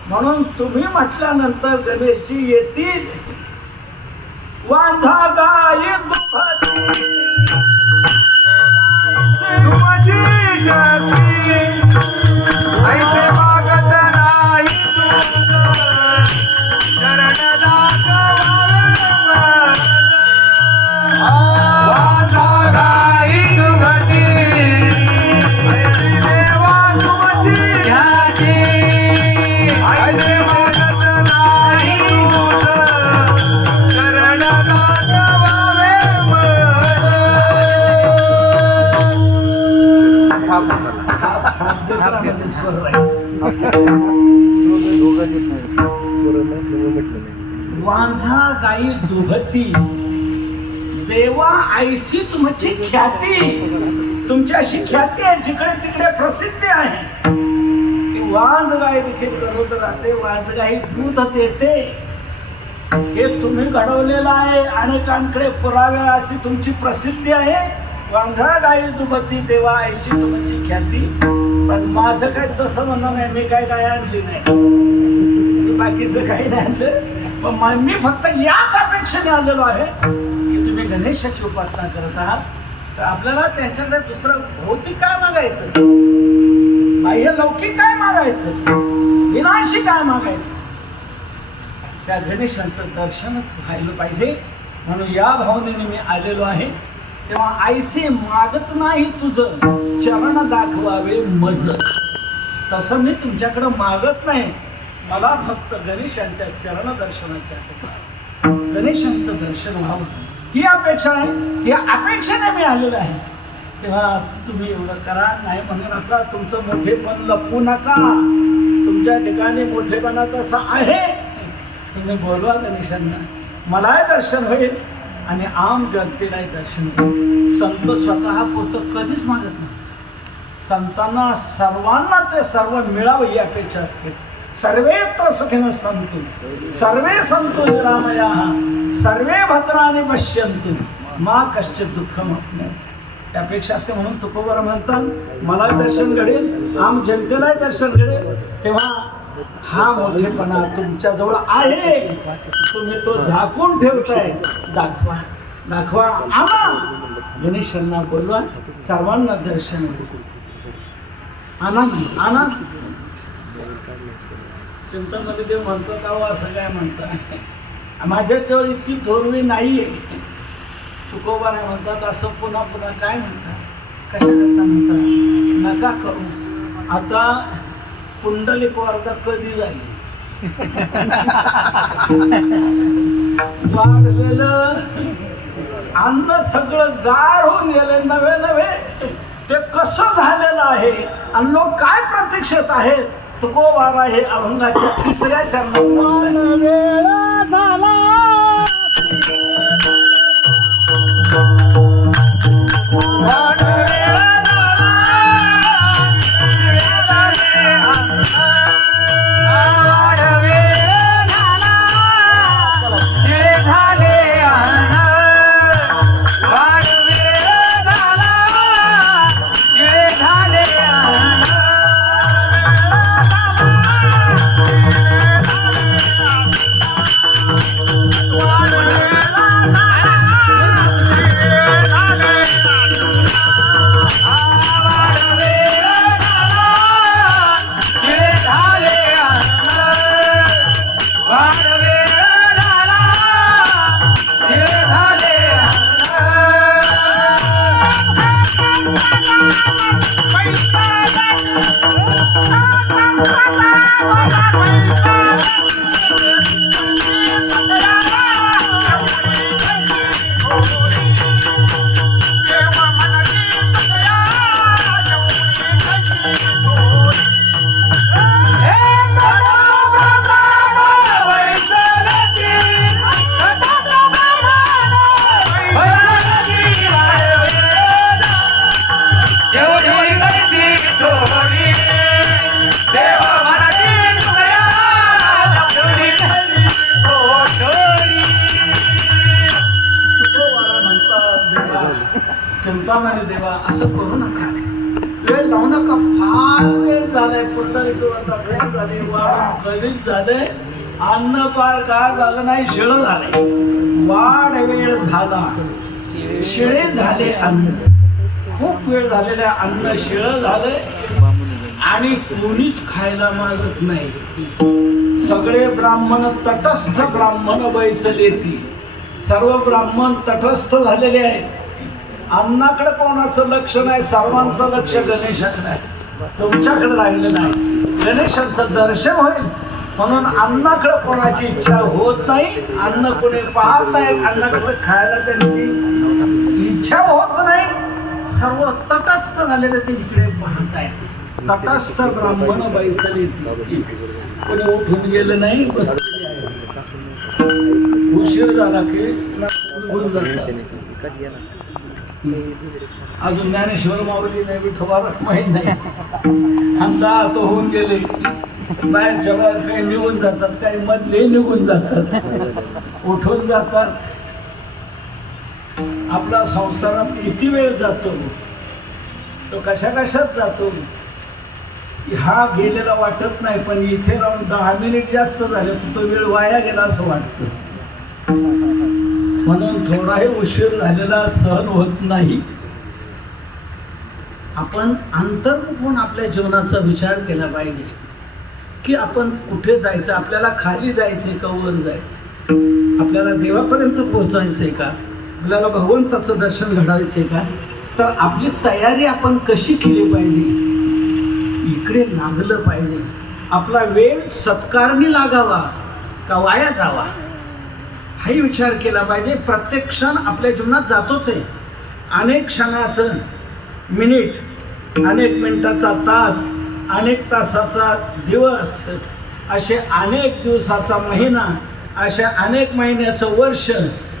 म्हणून तुम्ही म्हटल्यानंतर गणेशजी येतील. वांझा गाय दुभती तुमची शक्ती ऐसे मागत नाही तुझ चरण दाखवावे माझा गाई दुभती ऐसे देवा तुमची ख्याती ऐसे मागत नाही तुझ चरण दाखवावे मध्ये स्वर राहील. वांझा गाई दुभती देवा ऐशी तुमची ख्याती. तुमची अशी ख्याती आहे जिकडे तिकडे प्रसिद्धी आहे की वांझ गाय देखील करत राहते, वांझ गाई दूध देते. हे तुम्ही घडवलेलं आहे, अनेकांकडे पुरावे अशी तुमची प्रसिद्धी आहे. वांझा गाई दुभती देवा ऐशी तुमची ख्याती. पण माझं काय तसं म्हणणं नाही, मी काय काय आणली नाही, मी बाकीचं काही नाही आणलं. पण मी फक्त याच अपेक्षेने आलेलो आहे की तुम्ही गणेशाची उपासना करत आहात तर आपल्याला त्यांच्याकडे दुसरं भौतिक काय मागायचं, बाह्य लौकिक काय मागायचं, विनाशी काय मागायचं. त्या गणेशांचं दर्शनच व्हायला पाहिजे. म्हणून या भावनेने मी आलेलो आहे. तेव्हा ऐसे मागत नाही तुझं चरण दाखवावे मज. तसं मी तुमच्याकडं मागत नाही, मला फक्त गणेशांच्या चरण दर्शनाची अपेक्षा, गणेशांचं दर्शन व्हावं ही अपेक्षा आहे. या अपेक्षेने मी आलेलो आहे. तेव्हा तुम्ही एवढं करा, नाही म्हणू नका, तुमचं मोठेपण लपवू नका. तुमच्या ठिकाणी मोठेपणा तसा आहे, तुम्ही बोलवा गणेशांना, मलाही दर्शन होईल आणि आम जनतेलाही दर्शन होईल. संत स्वतः पुरतं कधीच मागत नाही. संतांना सर्वांना ते सर्व मिळावं ही अपेक्षा असते. सर्वेत्र सुखिनः सन्तु सर्वे सन्तु निरामयाः सर्वे भद्राणि पश्यन्तु मा कश्चित् दुःखम् अप्नोति. अपेक्षा असते. म्हणून तुकोबारा म्हणतात मला दर्शन घडेल, आम जनतेलाही दर्शन घडेल. तेव्हा हा मोठेपणा तुमच्याजवळ आहे, तुम्ही तो झाकून ठेवताय. दाखवा दाखवा, आम्हा गणेशांना बोलवा, सर्वांना दर्शन होईल. आनंद आनंद चिंतामध्ये देव म्हणतो का हो असं काय म्हणता, माझ्याजवळ इतकी थोरवी नाहीये. तुकोबा नाही म्हणतात असं पुन्हा पुन्हा काय म्हणतात, कशाकरता म्हणतात, नका करू. आता पुंडलिक वार्ता कधी झाली, वाढलेलं अन्न सगळं गार होऊन गेलं, नवे नवे ते कसं झालेलं आहे आणि लोक काय प्रतीक्षेत आहेत. तुकोबारा हे अभंगाच्या 3ऱ्या चरणात वेळा झाला देवा असं करू नका, वेळ लावू नका, फार वेळ झालाय, पुंडलिकाचा वेळ झाले, वाढ कधीच झालंय, अन्न पार गार झालं नाही, शिळ झालंय, वाढ वेळ झाला, शिळे झाले अन्न, खूप वेळ झालेलं अन्न शिळ झालंय आणि कोणीच खायला मागत नाही. सगळे ब्राह्मण तटस्थ ब्राह्मण बैसले ती, सर्व ब्राह्मण तटस्थ झालेले आहेत. अन्नाकडे कोणाचं लक्ष नाही, सर्वांचं लक्ष गणेशाकडे आहे, तुमच्याकडे राहिलं नाही. गणेशांचं दर्शन होईल म्हणून अन्नाकडे कोणाची इच्छा होत नाही, अन्न कोणी पाहत नाही, अन्नाकडे खायला त्यांची इच्छा होत नाही. सर्व तटस्थ झालेले ते इकडे पाहत आहेत. तटस्थ ब्राह्मण बैसले ती, कोणी उठून गेलं नाही, बसलेले आहे. उशीर झाला की निघून जातात. अजून ज्ञानेश्वर माऊली नाही, विठोबाला माहीत नाही, अंदा तो होऊन गेले. बाहेरच्या बाहेर काही निघून जातात, काही मधले निघून जातात, उठून जातात. आपला संसारात किती वेळ जातो, तो कशा कशात जातो हा गेलेला वाटत नाही, पण इथे राहून 10 मिनिट जास्त झाले तर तो वेळ वाया गेला असं वाटतं. म्हणून थोडाही उशीर झालेला सहन होत नाही. आपण अंतर्मुख आपल्या जीवनाचा विचार केला पाहिजे की आपण कुठे जायचं, आपल्याला खाली जायचंय का वर जायचं, आपल्याला देवापर्यंत पोहोचायचंय का, आपल्याला भगवंताचं दर्शन घडायचंय का. तर आपली तयारी आपण कशी केली पाहिजे, इकडे लागलं पाहिजे. आपला वेळ सत्कारणी लागावा का वाया जावा हाही विचार केला पाहिजे. प्रत्येक क्षण आपल्या जीवनात जातोच आहे. अनेक क्षणाचं मिनिट, अनेक मिनिटाचा तास, अनेक तासाचा दिवस, असे अनेक दिवसाचा महिना, अशा अनेक महिन्याचं वर्ष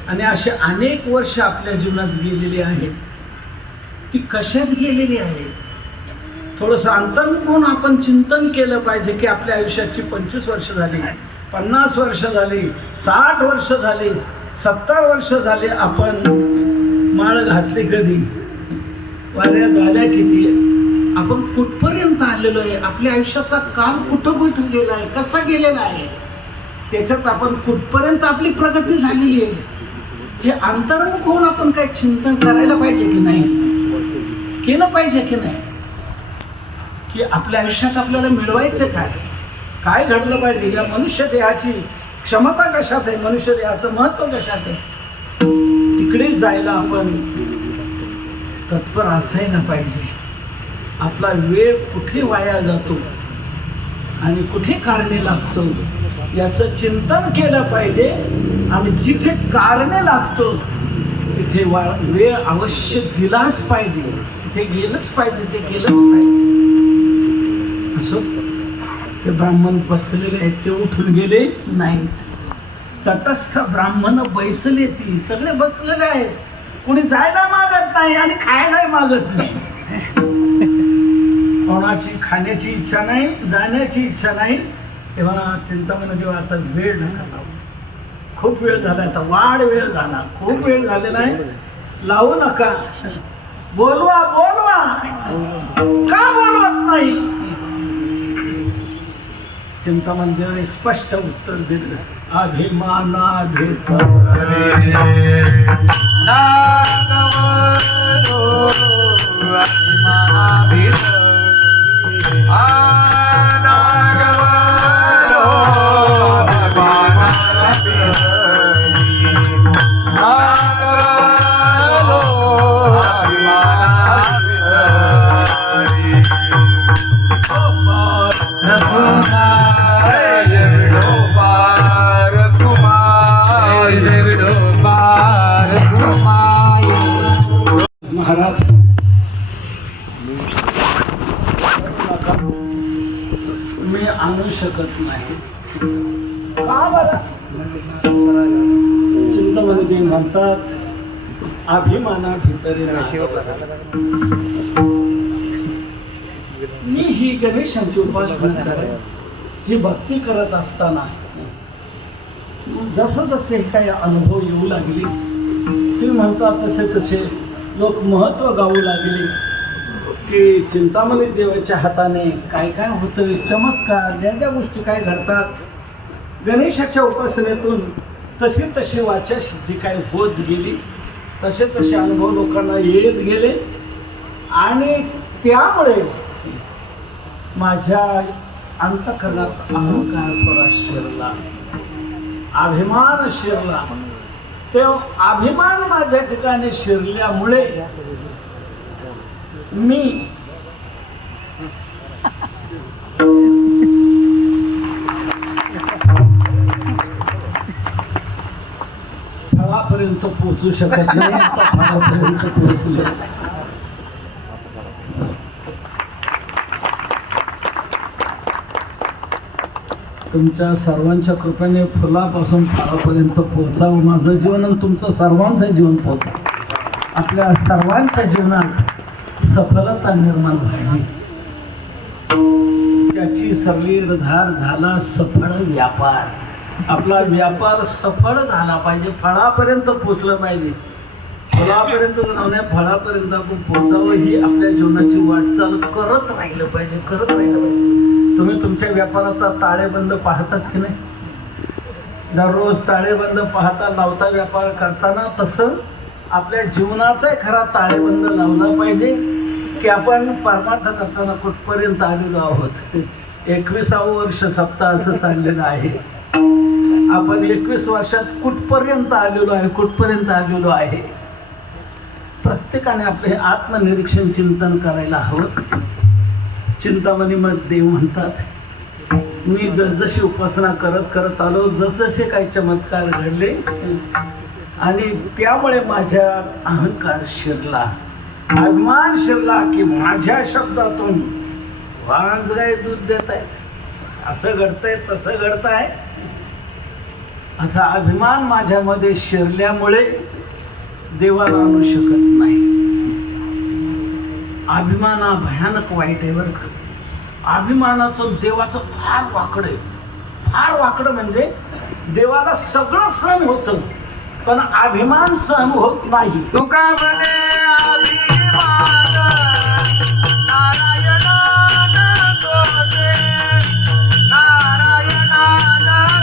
आणि असे अनेक वर्ष आपल्या जीवनात गेलेली आहेत. ती कशात गेलेली आहे, थोडंसं अंतर्मुख आपण चिंतन केलं पाहिजे की आपल्या आयुष्याची 25 वर्ष झाली, 50 वर्ष झाली, 60 वर्ष झाली, 70 वर्ष झाली, आपण माळ घातली कधी, वाऱ्या झाल्या किती, आपण कुठपर्यंत आलेलो आहे, आपल्या आयुष्याचा काल कुठं कुठं गेला आहे, कसा गेलेला आहे, त्याच्यात आपण कुठपर्यंत आपली प्रगती झालेली आहे, हे अंतर्मुख होऊन आपण काही चिंतन करायला पाहिजे की नाही, केलं पाहिजे की नाही, की आपल्या आयुष्यात आपल्याला मिळवायचं काय, काय घडलं पाहिजे, या मनुष्य देहाची क्षमता कशात आहे, मनुष्य देहाचं महत्व कशात आहे, तिकडे जायला आपण तत्पर असायला पाहिजे. आपला वेळ कुठे वाया जातो आणि कुठे कारणे लागतो याचं चिंतन केलं पाहिजे. आणि जिथे कारणे लागतो तिथे वेळ अवश्य दिलाच पाहिजे, तिथे गेलंच पाहिजे, ते केलंच पाहिजे. असो ते ब्राह्मण बसलेले आहेत, ते उठून गेले नाही. तटस्थ ब्राह्मण बैसले ती, सगळे बसलेले आहेत, कोणी जायला मागत नाही आणि खायलाही मागत नाही. कोणाची खाण्याची इच्छा नाही, जाण्याची इच्छा नाही. तेव्हा चिंतामणी देवा आता वेळ झाला, खूप वेळ झाला, आता वाढ वेळ झाला, खूप वेळ झालेला आहे, लावू नका, बोलवा बोलवा, का बोलवत नाही. चिंतामणी देवाने स्पष्ट उत्तर दिलं, अभिमानाभित महाराज मी आणू शकत नाही, का बरं. चिंतामणी म्हणतात अभिमाना भितरी मी ही गणेशांची उपासना करत, ही भक्ती करत असताना जसं जसे काही अनुभव येऊ लागले, तुम्ही म्हणतात तसे तसे लोक महत्व गाऊ लागले की चिंतामणी देवाच्या हाताने काय काय होतं, चमत्कार ज्या ज्या गोष्टी काय घडतात. गणेशाच्या उपासनेतून तशी तशी वाचा सिद्धी काय होत गेली, तसे तसे अनुभव लोकांना येत गेले आणि त्यामुळे माझ्या अंतःकरणात अहंकार थोडा शिरला, अभिमान शिरला. ते अभिमान माझ्या ठिकाणी शिरल्यामुळे मी फळापर्यंत पोहोचू शकत नाही, आता फळापर्यंत पोहोचलो. तुमच्या सर्वांच्या कृपेने फुलापासून फळापर्यंत पोहोचावं माझं जीवन आणि तुमचं सर्वांचं जीवन पोहोचावं. आपल्या सर्वांच्या जीवनात सफलता निर्माण व्हावी, त्याची सरलीधार झाला सफळ व्यापार. आपला व्यापार सफळ झाला पाहिजे, फळापर्यंत पोचलं पाहिजे. फळापर्यंत नाही, फळापर्यंत आपण पोचावं ही आपल्या जीवनाची वाटचाल करत राहिलं पाहिजे, करत राहिलं पाहिजे. तुम्ही तुमच्या व्यापाराचा ताळेबंद पाहताच की नाही? दररोज ताळेबंद पाहता लावता व्यापार करताना तसं आपल्या जीवनाचा खरा ताळेबंद लावला पाहिजे की आपण परमार्थ करताना कुठपर्यंत आलेलो आहोत. 21वं वर्ष सप्ताहाचं चाललेलं आहे. आपण 21 वर्षात कुठपर्यंत आलेलो आहे, कुठपर्यंत आलेलो आहे. प्रत्येकाने आपले आत्मनिरीक्षण चिंतन करायला हवं. चिंतामणी मग देव म्हणतात, मी जसजशी उपासना करत करत आलो, जसजसे काही चमत्कार घडले आणि त्यामुळे माझ्या अहंकार शिरला, अभिमान शिरला की माझ्या शब्दातून वांज गाय दूध देत आहेत, असं घडतंय तसं घडतंय. असा अभिमान माझ्यामध्ये शिरल्यामुळे देवाला आणू शकत नाही. अभिमान हा भयानक वाईट आहे बरं का. अभिमानाचं देवाचं फार वाकडं आहे, फार वाकडं. म्हणजे देवाला सगळं सहन होतं पण अभिमान सहन होत नाही. तुका म्हणे अभिमान नारायण तोचे, नारायण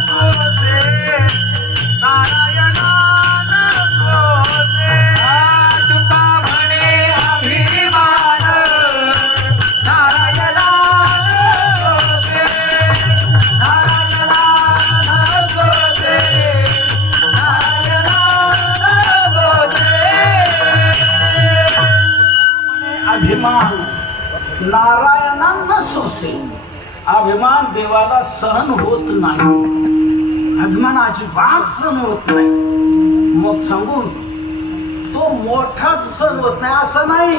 तोचे, नारायण तोचे. तुका म्हणे अभिमान नारायण तोचे, नारायण तोचे, अभिमान नारायणांना सोसे. अभिमान देवाला सहन होत नाही, अभिमान अजिबात सहन होत नाही. मग सांगू तो मोठाच सहन होत नाही असं नाही.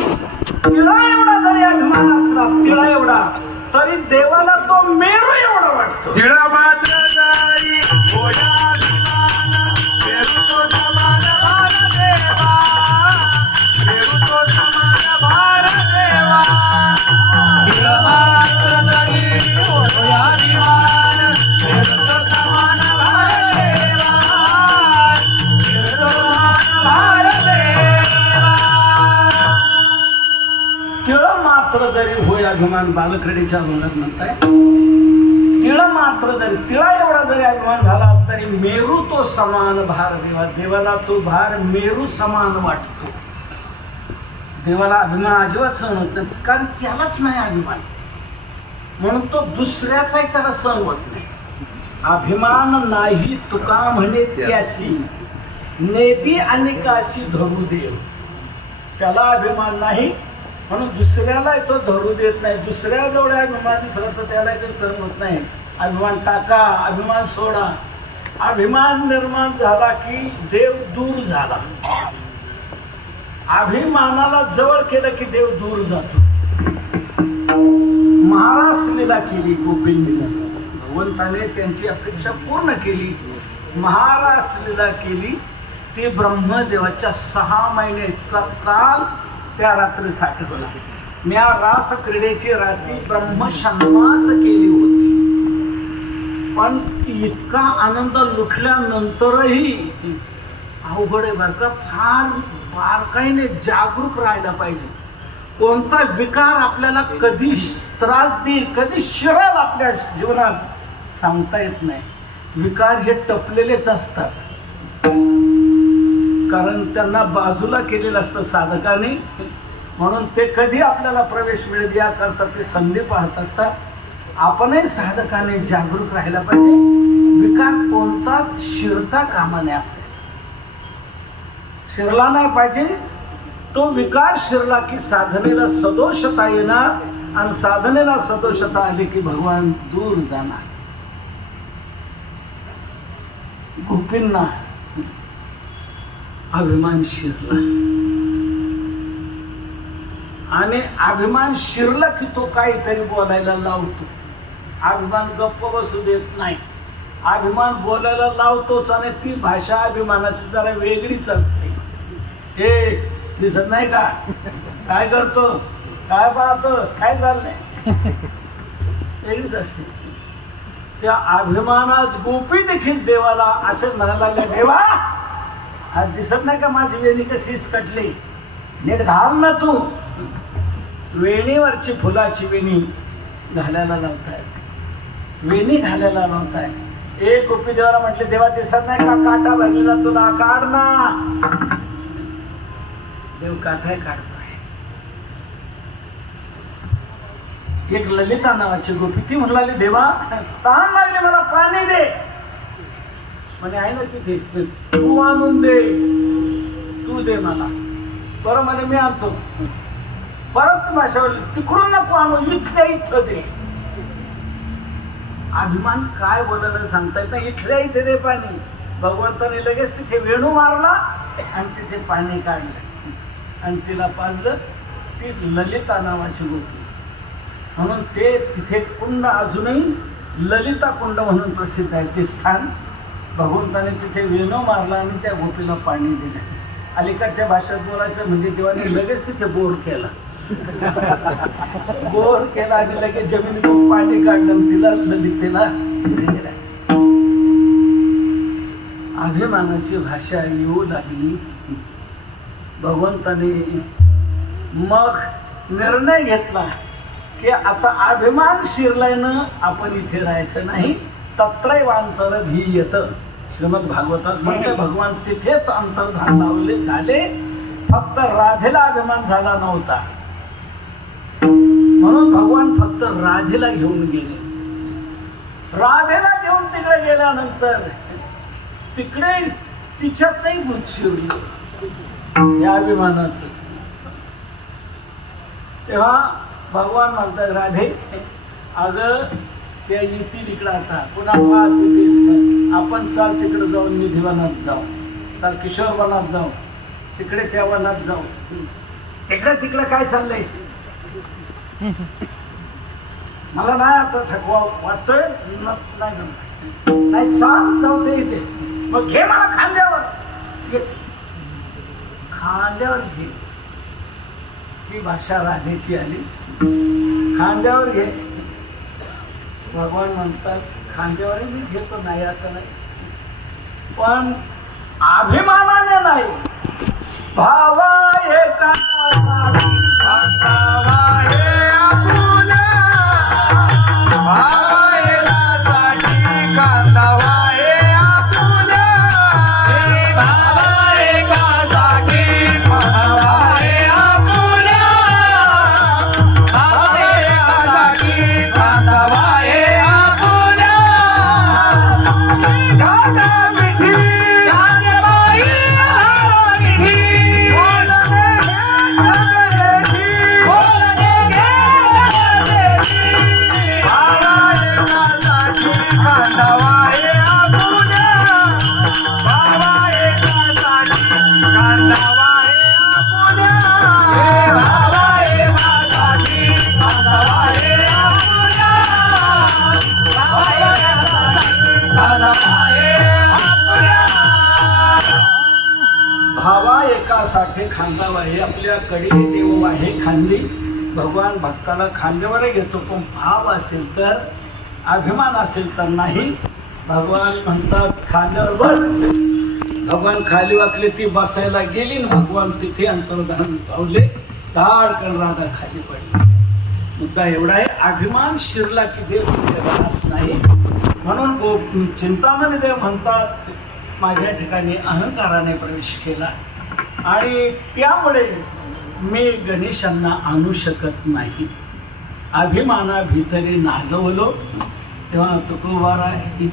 तिळा एवढा जरी अभिमान असला, तिळा एवढा, तरी देवाला तो मेरू एवढा वाटतो. तिळा मात्र जाई होया अभिमान, मेरू तो समान भार देवा, मेरू तो समान भार देवा. तिळा मात्र जाई होया अभिमान, मेरू तो समान भार देवा, मेरू तो समान भार देवा. तिळ मात्र जरी होय अभिमान, बालक्रीडेच्या अंगात म्हणताय, तिळ मात्र जरी, तिळा एवढा जरी अभिमान झाला तरी मेरू तो समान भार देवा. देवाला तो भार मेरू समान वाटतो. देवाला अभिमान अजिबात सहन होत नाही, कारण त्यालाच नाही अभिमान, म्हणून तो दुसऱ्याचाही त्याला सहन होत नाही. अभिमान नाही तुका म्हणे त्यासी, नेती आणि काशी धरू देव. त्याला अभिमान नाही म्हणून दुसऱ्याला तो धरू देत नाही. दुसऱ्याजवळ अभिमान दिसला तर त्याला ते सहन होत नाही. अभिमान टाका, अभिमान सोडा. अभिमान निर्माण झाला की देव दूर झाला. अभिमानाला जवळ केलं की देव दूर जातो. महारास लीला केली गोपील लीला, भगवंताने त्यांची अपेक्षा पूर्ण केली. महारास लीला केली ती ब्रह्मदेवाच्या 6 महिने इतका काल त्या रात्री साठवला. म्या रास क्रीडेची रात्री ब्रह्मशन्मास केली होती, पण इतका आनंद लुटल्यानंतरही अवघड आहे बरं का. फार बारकाईने जागरूक राहायला पाहिजे. कोणता विकार आपल्याला कधी त्रास देईल, कधी शिरेल आपल्या जीवनात सांगता येत नाही. विकार हे टपलेलेच असतात, कारण त्यांना बाजूला केलेलं असतं साधकाने, म्हणून ते कधी आपल्याला प्रवेश मिळेल याकरता ते संधी पाहत असतात. आपणही साधकाने जागरूक राहायला पाहिजे. विकार कोणताच शिरता कामा नये, शिरला नाही पाहिजे. तो विकार शिरला की साधनेला सदोषता येणार, आणि साधनेला सदोषता आली की भगवान दूर जाणार. गोपींना अभिमान शिरला, आणि अभिमान शिरला की तो काहीतरी बोलायला लावतो. अभिमान गप्प बसू देत नाही, अभिमान बोलायला लावतोच, आणि ती भाषा अभिमानाची जरा वेगळीच असते. हे दिसत नाही का, काय करतो, काय पाहतो, काय चाललंय, वेगळीच असते. त्या अभिमानात गोपी देखील देवाला असं म्हणायला लागल्या, देवा आज दिसत नाही का माझी वेणी कशी कटली, नीट घाल ना तू. वेणीवरची फुलाची वेणी घालायला लावताय, वेणी घालायला लावताय. एक गोपी देवाला म्हटले, देवा दिसत नाही का काटा भरलेला, तुला काढ ना. देव काठाय काढतोय. एक ललिता नावाची गोपी, ती म्हणाली, देवा तहान लागली, मला पाणी दे. म्हणे आहे ना तिथे, तू आणून दे, तू दे मला. बरं म्हणे मी आणतो. परत भाषावर, तिकडून नको आणू, इथल्या इथं दे. अभिमान काय बोलायला सांगता येत नाही. इथल्या इथे दे पाणी. भगवंताने लगेच तिथे वेणू मारला आणि तिथे पाणी काढलं आणि तिला पाजलं. ती ललिता नावाची गोपी, म्हणून ते तिथे कुंड अजूनही ललिता कुंड म्हणून प्रसिद्ध आहे ते स्थान. भगवंताने तिथे वेणू मारला आणि त्या गोपीला पाणी दिलं. अलीकडच्या भाषेत बोलायचं म्हणजे देवाने लगेच तिथे बोर केला. बोर केला आणि लगेच जमिनीतून पाणी काढलं आणि तिला ललितेला दिलं. अभिमानाची भाषा येऊ लागली. भगवंताने मग निर्णय घेतला की आता अभिमान शिरल्यानं आपण इथे राहायचं नाही. तत्रैवांतर धीयत, श्रीमद भागवतात म्हणते, भगवान तिथेच अंतर्धान लावले झाले. फक्त राधेला अभिमान झाला नव्हता, म्हणून भगवान फक्त राधेला घेऊन गेले. राधेला घेऊन तिकडे गेल्यानंतर तिकडे तिच्यातही भूत शिरली या अभिमानाचं. तेव्हा भगवान म्हणतात, राधे अगं त्या येतील इकडं, आता पुन्हा पाहत आपण चाल तिकडे जाऊन निधिवनात जाऊ, तर किशोर वनात जाऊ, तिकडे त्या वनात जाऊ. तिकडे काय चाललंय, मला नाही आता थकवा वाटतोय, नाही चाल जाऊ ते इथे. मग घे मला खांद्यावर, खांद्यावर घे. ही भाषा राधेची आली, खांद्यावर घे. भगवान म्हणतात, खांद्यावर मी घेतो, नाही असं नाही, पण अभिमानाने नाही. भावा एका भावा एकासाठी खांदावा, हे आपल्याकडे देव आहे खांदी. भगवान भक्ताला खांद्यावर घेतो, पण भाव असेल तर, अभिमान असेल तर नाही. भगवान म्हणतात, खांद्यावर बस, भगवान खाली वाकले, ती बसायला गेली न भगवान तिथे अंतर्धान पावले, धाडकन राधा खाली पडली. मुद्दा एवढा आहे, अभिमान शिरला की देव राहत नाही. म्हणून चिंतामणी देव म्हणतात, माझ्या ठिकाणी अहंकाराने प्रवेश केला आणि त्यामुळे मी गणेशांना आणू शकत नाही. अभिमाना भितरी नागवलो, तेव्हा तुकोबारा आहे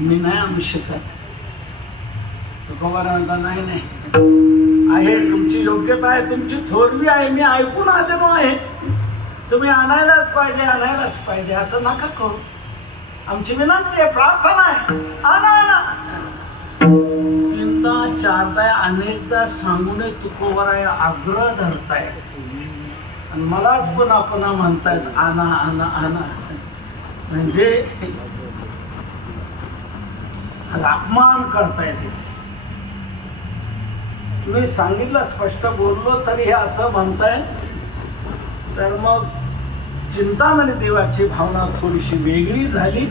मी नाही आणू शकत. तुकोबारा म्हणता नाही नाही आहे, तुमची योग्यता आहे, तुमची थोरवी आहे, मी ऐकून आलेलो आहे, तुम्ही आणायलाच पाहिजे असं नका करू. आमची विनंती आहे, प्रार्थना आहे, आणा आणा. चिंता चारदा अनेकदा सांगून तुकोबारा आग्रह धरताय आणि मलाच पुन्हा म्हणतायत आणा आणा आणा. म्हणजे अपमान करतायत. तुम्ही सांगितलं, स्पष्ट बोललो तरी हे असं म्हणताय, तर मग चिंतामणी देवाची भावना थोडीशी वेगळी झाली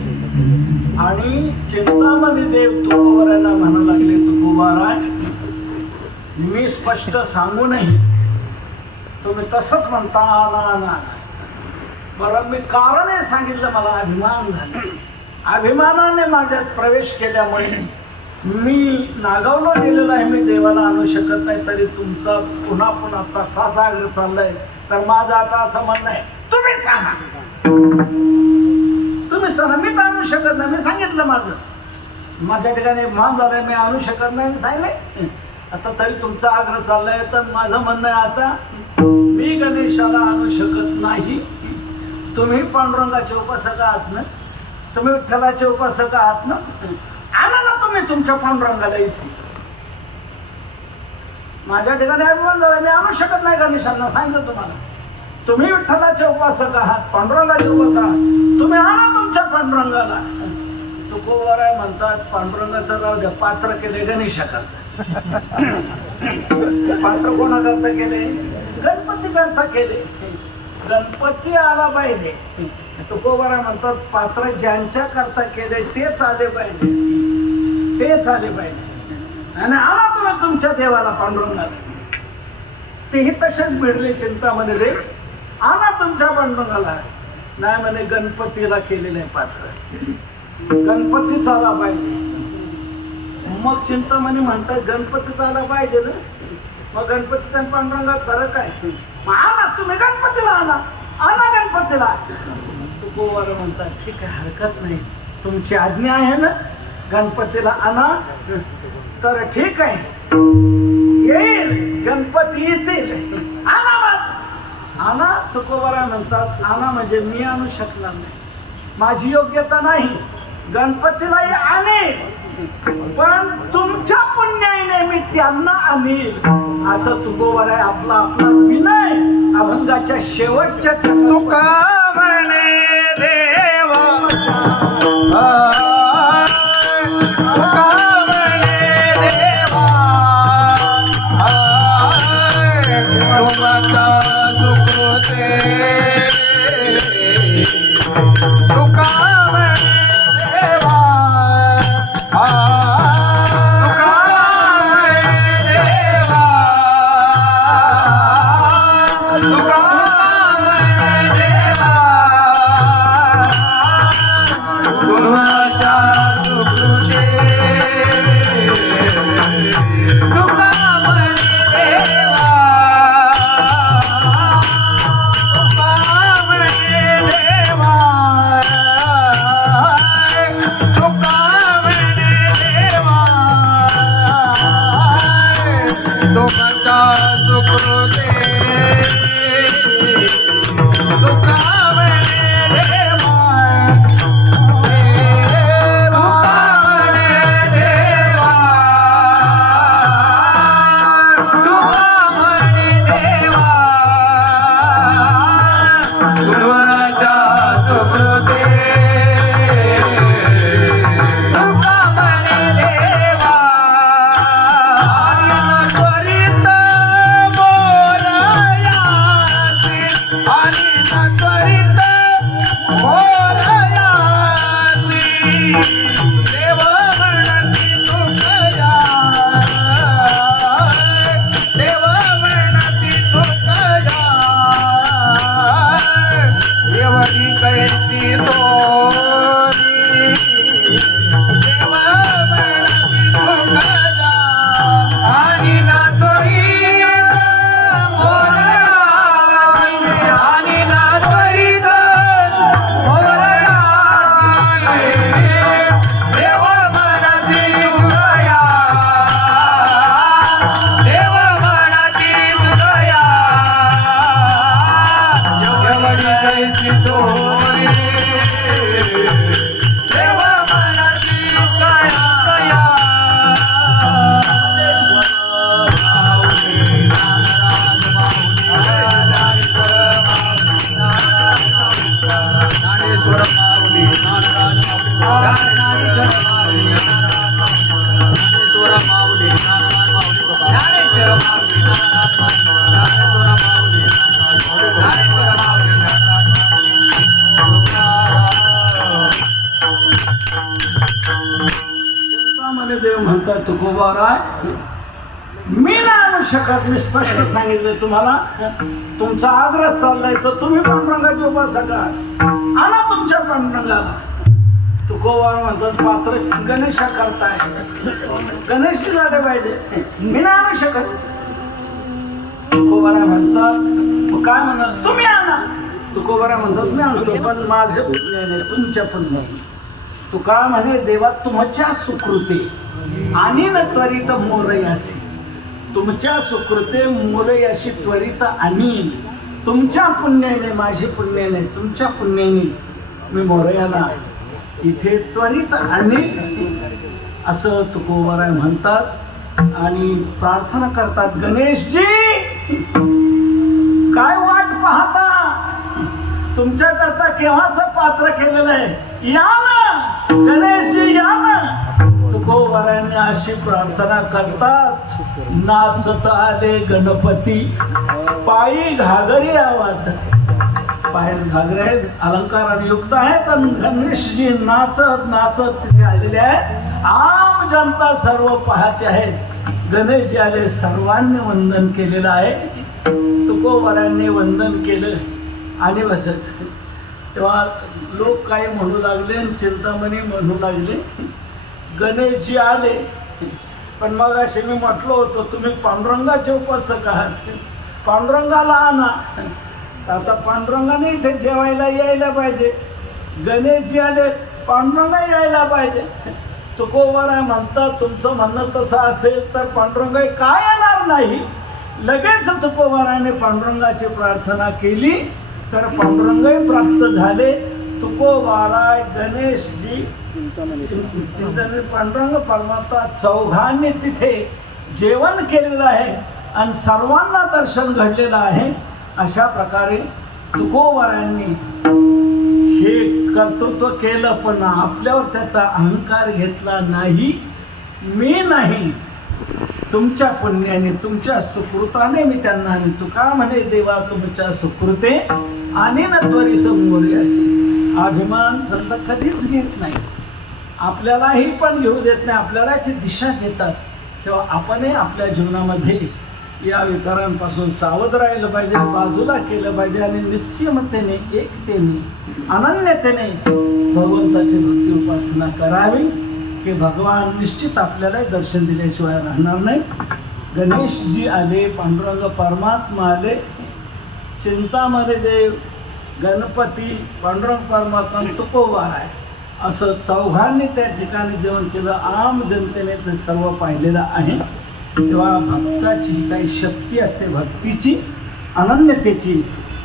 आणि चिंतामणी देव तुकोबाराला म्हणू लागले, तुकोबारा मी स्पष्ट सांगूनही तुम्ही तसंच म्हणता आणा आणा. बरं, मी कारणही सांगितलं, मला अभिमान झाला, अभिमानाने माझ्यात प्रवेश केल्यामुळे मी नागवलो गेलेलो आहे, मी देवाला आणू शकत नाही. तरी तुमचा पुन्हा तसाच आग्रह चाललाय, तर माझं आता असं म्हणणं आहे, तुम्हीच आणा, मी तर आणू शकत नाही. मी सांगितलं माझ्या ठिकाणी मान झालंय, मी आणू शकत नाही, मी सांगितलंय. आता तरी तुमचा आग्रह चाललाय, तर माझं म्हणणं आहे, आता मी गणेशाला आणू शकत नाही. तुम्ही पांडुरंगाचे उपासक आहात ना, तुम्ही विठ्ठलाचे उपासक आहात ना, आणा ना तुम्ही तुमच्या पांडुरंगाला इथे. माझ्या ठिकाणी अभिमान झाला, मी आणू शकत नाही गणेशांना, सांगितलं तुम्हाला. तुम्ही विठ्ठलाचे उपासक आहात, पांडुरंगाचे उपासक आहात, तुम्ही आणा तुमच्या पांडुरंगाला. तुकोबारा म्हणतात, पांडुरंगाचं राहू द्या, पात्र केले गणेशाकरता. पात्र कोणाकरता केले? गणपती करता केले. गणपती आला पाहिजे. तुकोबारा म्हणतात, पात्र ज्यांच्या करता केले तेच आले पाहिजे, तेच आले पाहिजे. आणि आला तुम्ही तुमच्या देवाला, पांडुरंगाला. तेही तसेच मिळले चिंतामणी रे, आणा तुमच्या पांडुरंगाला. नाही म्हणे, गणपतीला केलेलं आहे पात्र, गणपतीच आला पाहिजे. मग चिंतामणी म्हणतात, गणपतीच आला पाहिजे ना, मग गणपतीचा पांडुरंगात फरक आहे. आणा तुम्ही गणपतीला, आणा गणपतीला. तुकोबारा म्हणतात, ठीक आहे, हरकत नाही, तुमची आज्ञा आहे ना, गणपतीला आणा. तर ठीक आहे, येईल गणपती, येतील, आणा मग, आणा. तुकोबारा म्हणतात, आणा म्हणजे मी आणू शकणार नाही, माझी योग्यता नाही. गणपतीलाही आणेल, पण तुमच्या पुण्याईने मी त्यांना आणील. असं तुकोबारा आपला विनय अभंगाच्या शेवटच्या तुका म्हणे देवा, तुका म्हणे देवा, तुमचा सुकृते. तुका म्हणे देवा, तुमच्या सुकृते. म्हणतात तुकोबाराय मी नाही आणू शकत. मी स्पष्ट सांगितलं तुम्हाला. तुमचा आग्रह चाललाय तर तुम्ही पांडुरंगाची उपासक आहात, आणा तुमच्या पांडुरंगाला. तुकोबार म्हणतात पात्र गणेशा करताय, गणेशची झाले पाहिजे, मी नाही आणू शकत. तुकोबारा म्हणतात मग काय म्हणतात तुम्ही आणा. तुकोबारा म्हणतात मी आणतो पण माझं पुण्य नाही तुमच्या पुण्य. तू का म्हणे देवा तुमच्या सुकृते आणि न त्वरित मोरयासी. तुमच्या सुकृते मोरयाशी त्वरित आणि तुमच्या पुण्याने माझी पुण्य नाही तुमच्या पुण्याने मी मोरयाला इथे त्वरित आणि असं तुकोबाराय म्हणतात आणि प्रार्थना करतात. गणेशजी काय वाट पाहता, तुमच्याकरता केव्हाच पात्र केलेलं आहे, या ना गणेशजी या ना. तुकोबारायांनी अशी प्रार्थना करतात. नाचत आले गणपती पायी घागरी आवाज. पायात घागरे आहेत, अलंकाराने युक्त आहेत आणि गणेशजी नाचत नाचत तिथे आलेले आहेत. आम जनता सर्व पाहते आहेत. गणेशजी आले, सर्वांनी वंदन केलेलं आहे. तुकोबारायांनी वंदन केलं आणि बसच. तेव्हा लोक काही म्हणू लागले आणि चिंतामणी म्हणू लागले गणेशजी आले. पण मग असे मी म्हटलं होतं तुम्ही पांडुरंगाचे उपासक आहात, पांडुरंगाला आणा. आता पांडुरंगाने इथे जेवायला यायला पाहिजे. गणेशजी आले, पांडुरंगा यायला पाहिजे. तुकोबाराय म्हणतात तुमचं म्हणणं तसं असेल तर पांडुरंग काय येणार नाही. लगेच तुकोबाराने पांडुरंगाची प्रार्थना केली तर पांडुरंगही प्राप्त झाले. तुकोबाराय गणेशजी चिंतन पांडुरंग परमात्मा चौघांनी तिथे जेवण केलेलं आहे आणि सर्वांना दर्शन घडलेलं आहे. अशा प्रकारे तुकोबारायांनी हे कर्तृत्व केलं पण आपल्यावर त्याचा अहंकार घेतला नाही. मी नाही तुमच्या पुण्याने तुमच्या सुकृताने मी त्यांना आणि तुका म्हणे देवा तुमच्या सुकृते आणि न त्वरी समोरयासी. अभिमान संत कधीच घेत नाही, आपल्यालाही पण घेऊ देत नाही, आपल्याला ती दिशा देतात. तेव्हा आपणही आपल्या जीवनामध्ये या विकारांपासून सावध राहिलं पाहिजे, बाजूला केलं पाहिजे आणि निश्चिमतेने एकतेने अनन्यतेने भगवंताची भक्ती उपासना करावी की भगवान निश्चित आपल्याला दर्शन दिल्याशिवाय राहणार नाही. गणेशजी आले, पांडुरंग परमात्मा आले, चिंतामणी देव, गणपती, पांडुरंग परमात्मा, तुकोबाराय असं चौघांनी त्या ठिकाणी जेवण केलं. आम जनतेने ते सर्व पाहिलेलं आहे. तेव्हा भक्ताची काही शक्ती असते, भक्तीची अनन्यतेची,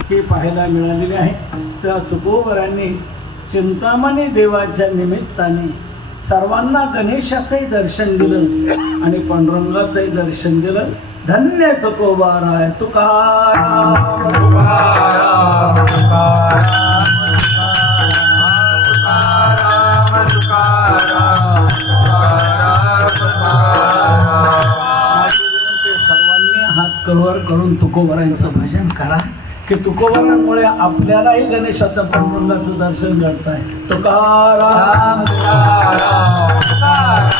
ते पाहायला मिळालेले आहे. त्या तुकोबारांनी चिंतामणी देवाच्या निमित्ताने सर्वांना गणेशाचंही दर्शन दिलं आणि पांडुरंगाचंही दर्शन दिलं. धन्य तुकोबाराय. तुकाराम तुकाराम तुकाराम कवर करून तुकोबारायांचं भजन करा की तुकोबारांमुळे आपल्यालाही गणेशाचं पांडुरंगाचं दर्शन घडत आहे. तुकाराम तुकाराम तुकाराम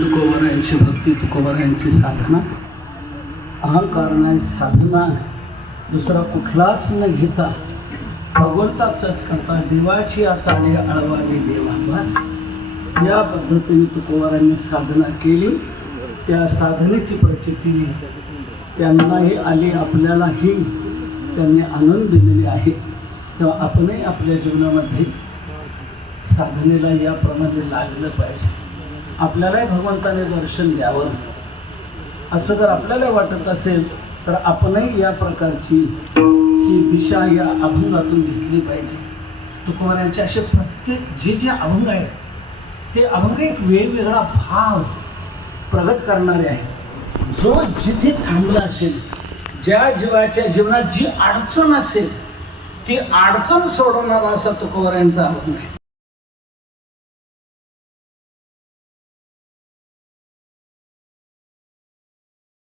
तुकोबारायांची भक्ती, तुकोबारायांची साधना अहंकार नाही, साधना दुसरा कुठलाच न घेता भगवंताचंच करता देवाची आचार्य आळवावी देवाभास या पद्धतीने तुकोबारांनी साधना केली. त्या साधनेची प्रचिती त्यांनाही आली, आपल्यालाही त्यांनी आनंद दिलेले आहे. तेव्हा आपणही आपल्या जीवनामध्ये साधनेला याप्रमाणे लागलं पाहिजे. आपल्यालाही भगवंताने दर्शन द्यावं असं जर आपल्याला वाटत असेल तर आपणही या प्रकारची ही दिशा या अभंगातून घेतली पाहिजे. तुकोबारांचे असे प्रत्येक जे अभंग आहेत ते अभंग एक वेगवेगळा भाव प्रगट करणारे आहे. जो जिथे थांबला असेल, ज्या जीवाच्या जीवनात जी अडचण असेल ती अडचण सोडवणारा असा तुकोबारांचा अभंग आहे.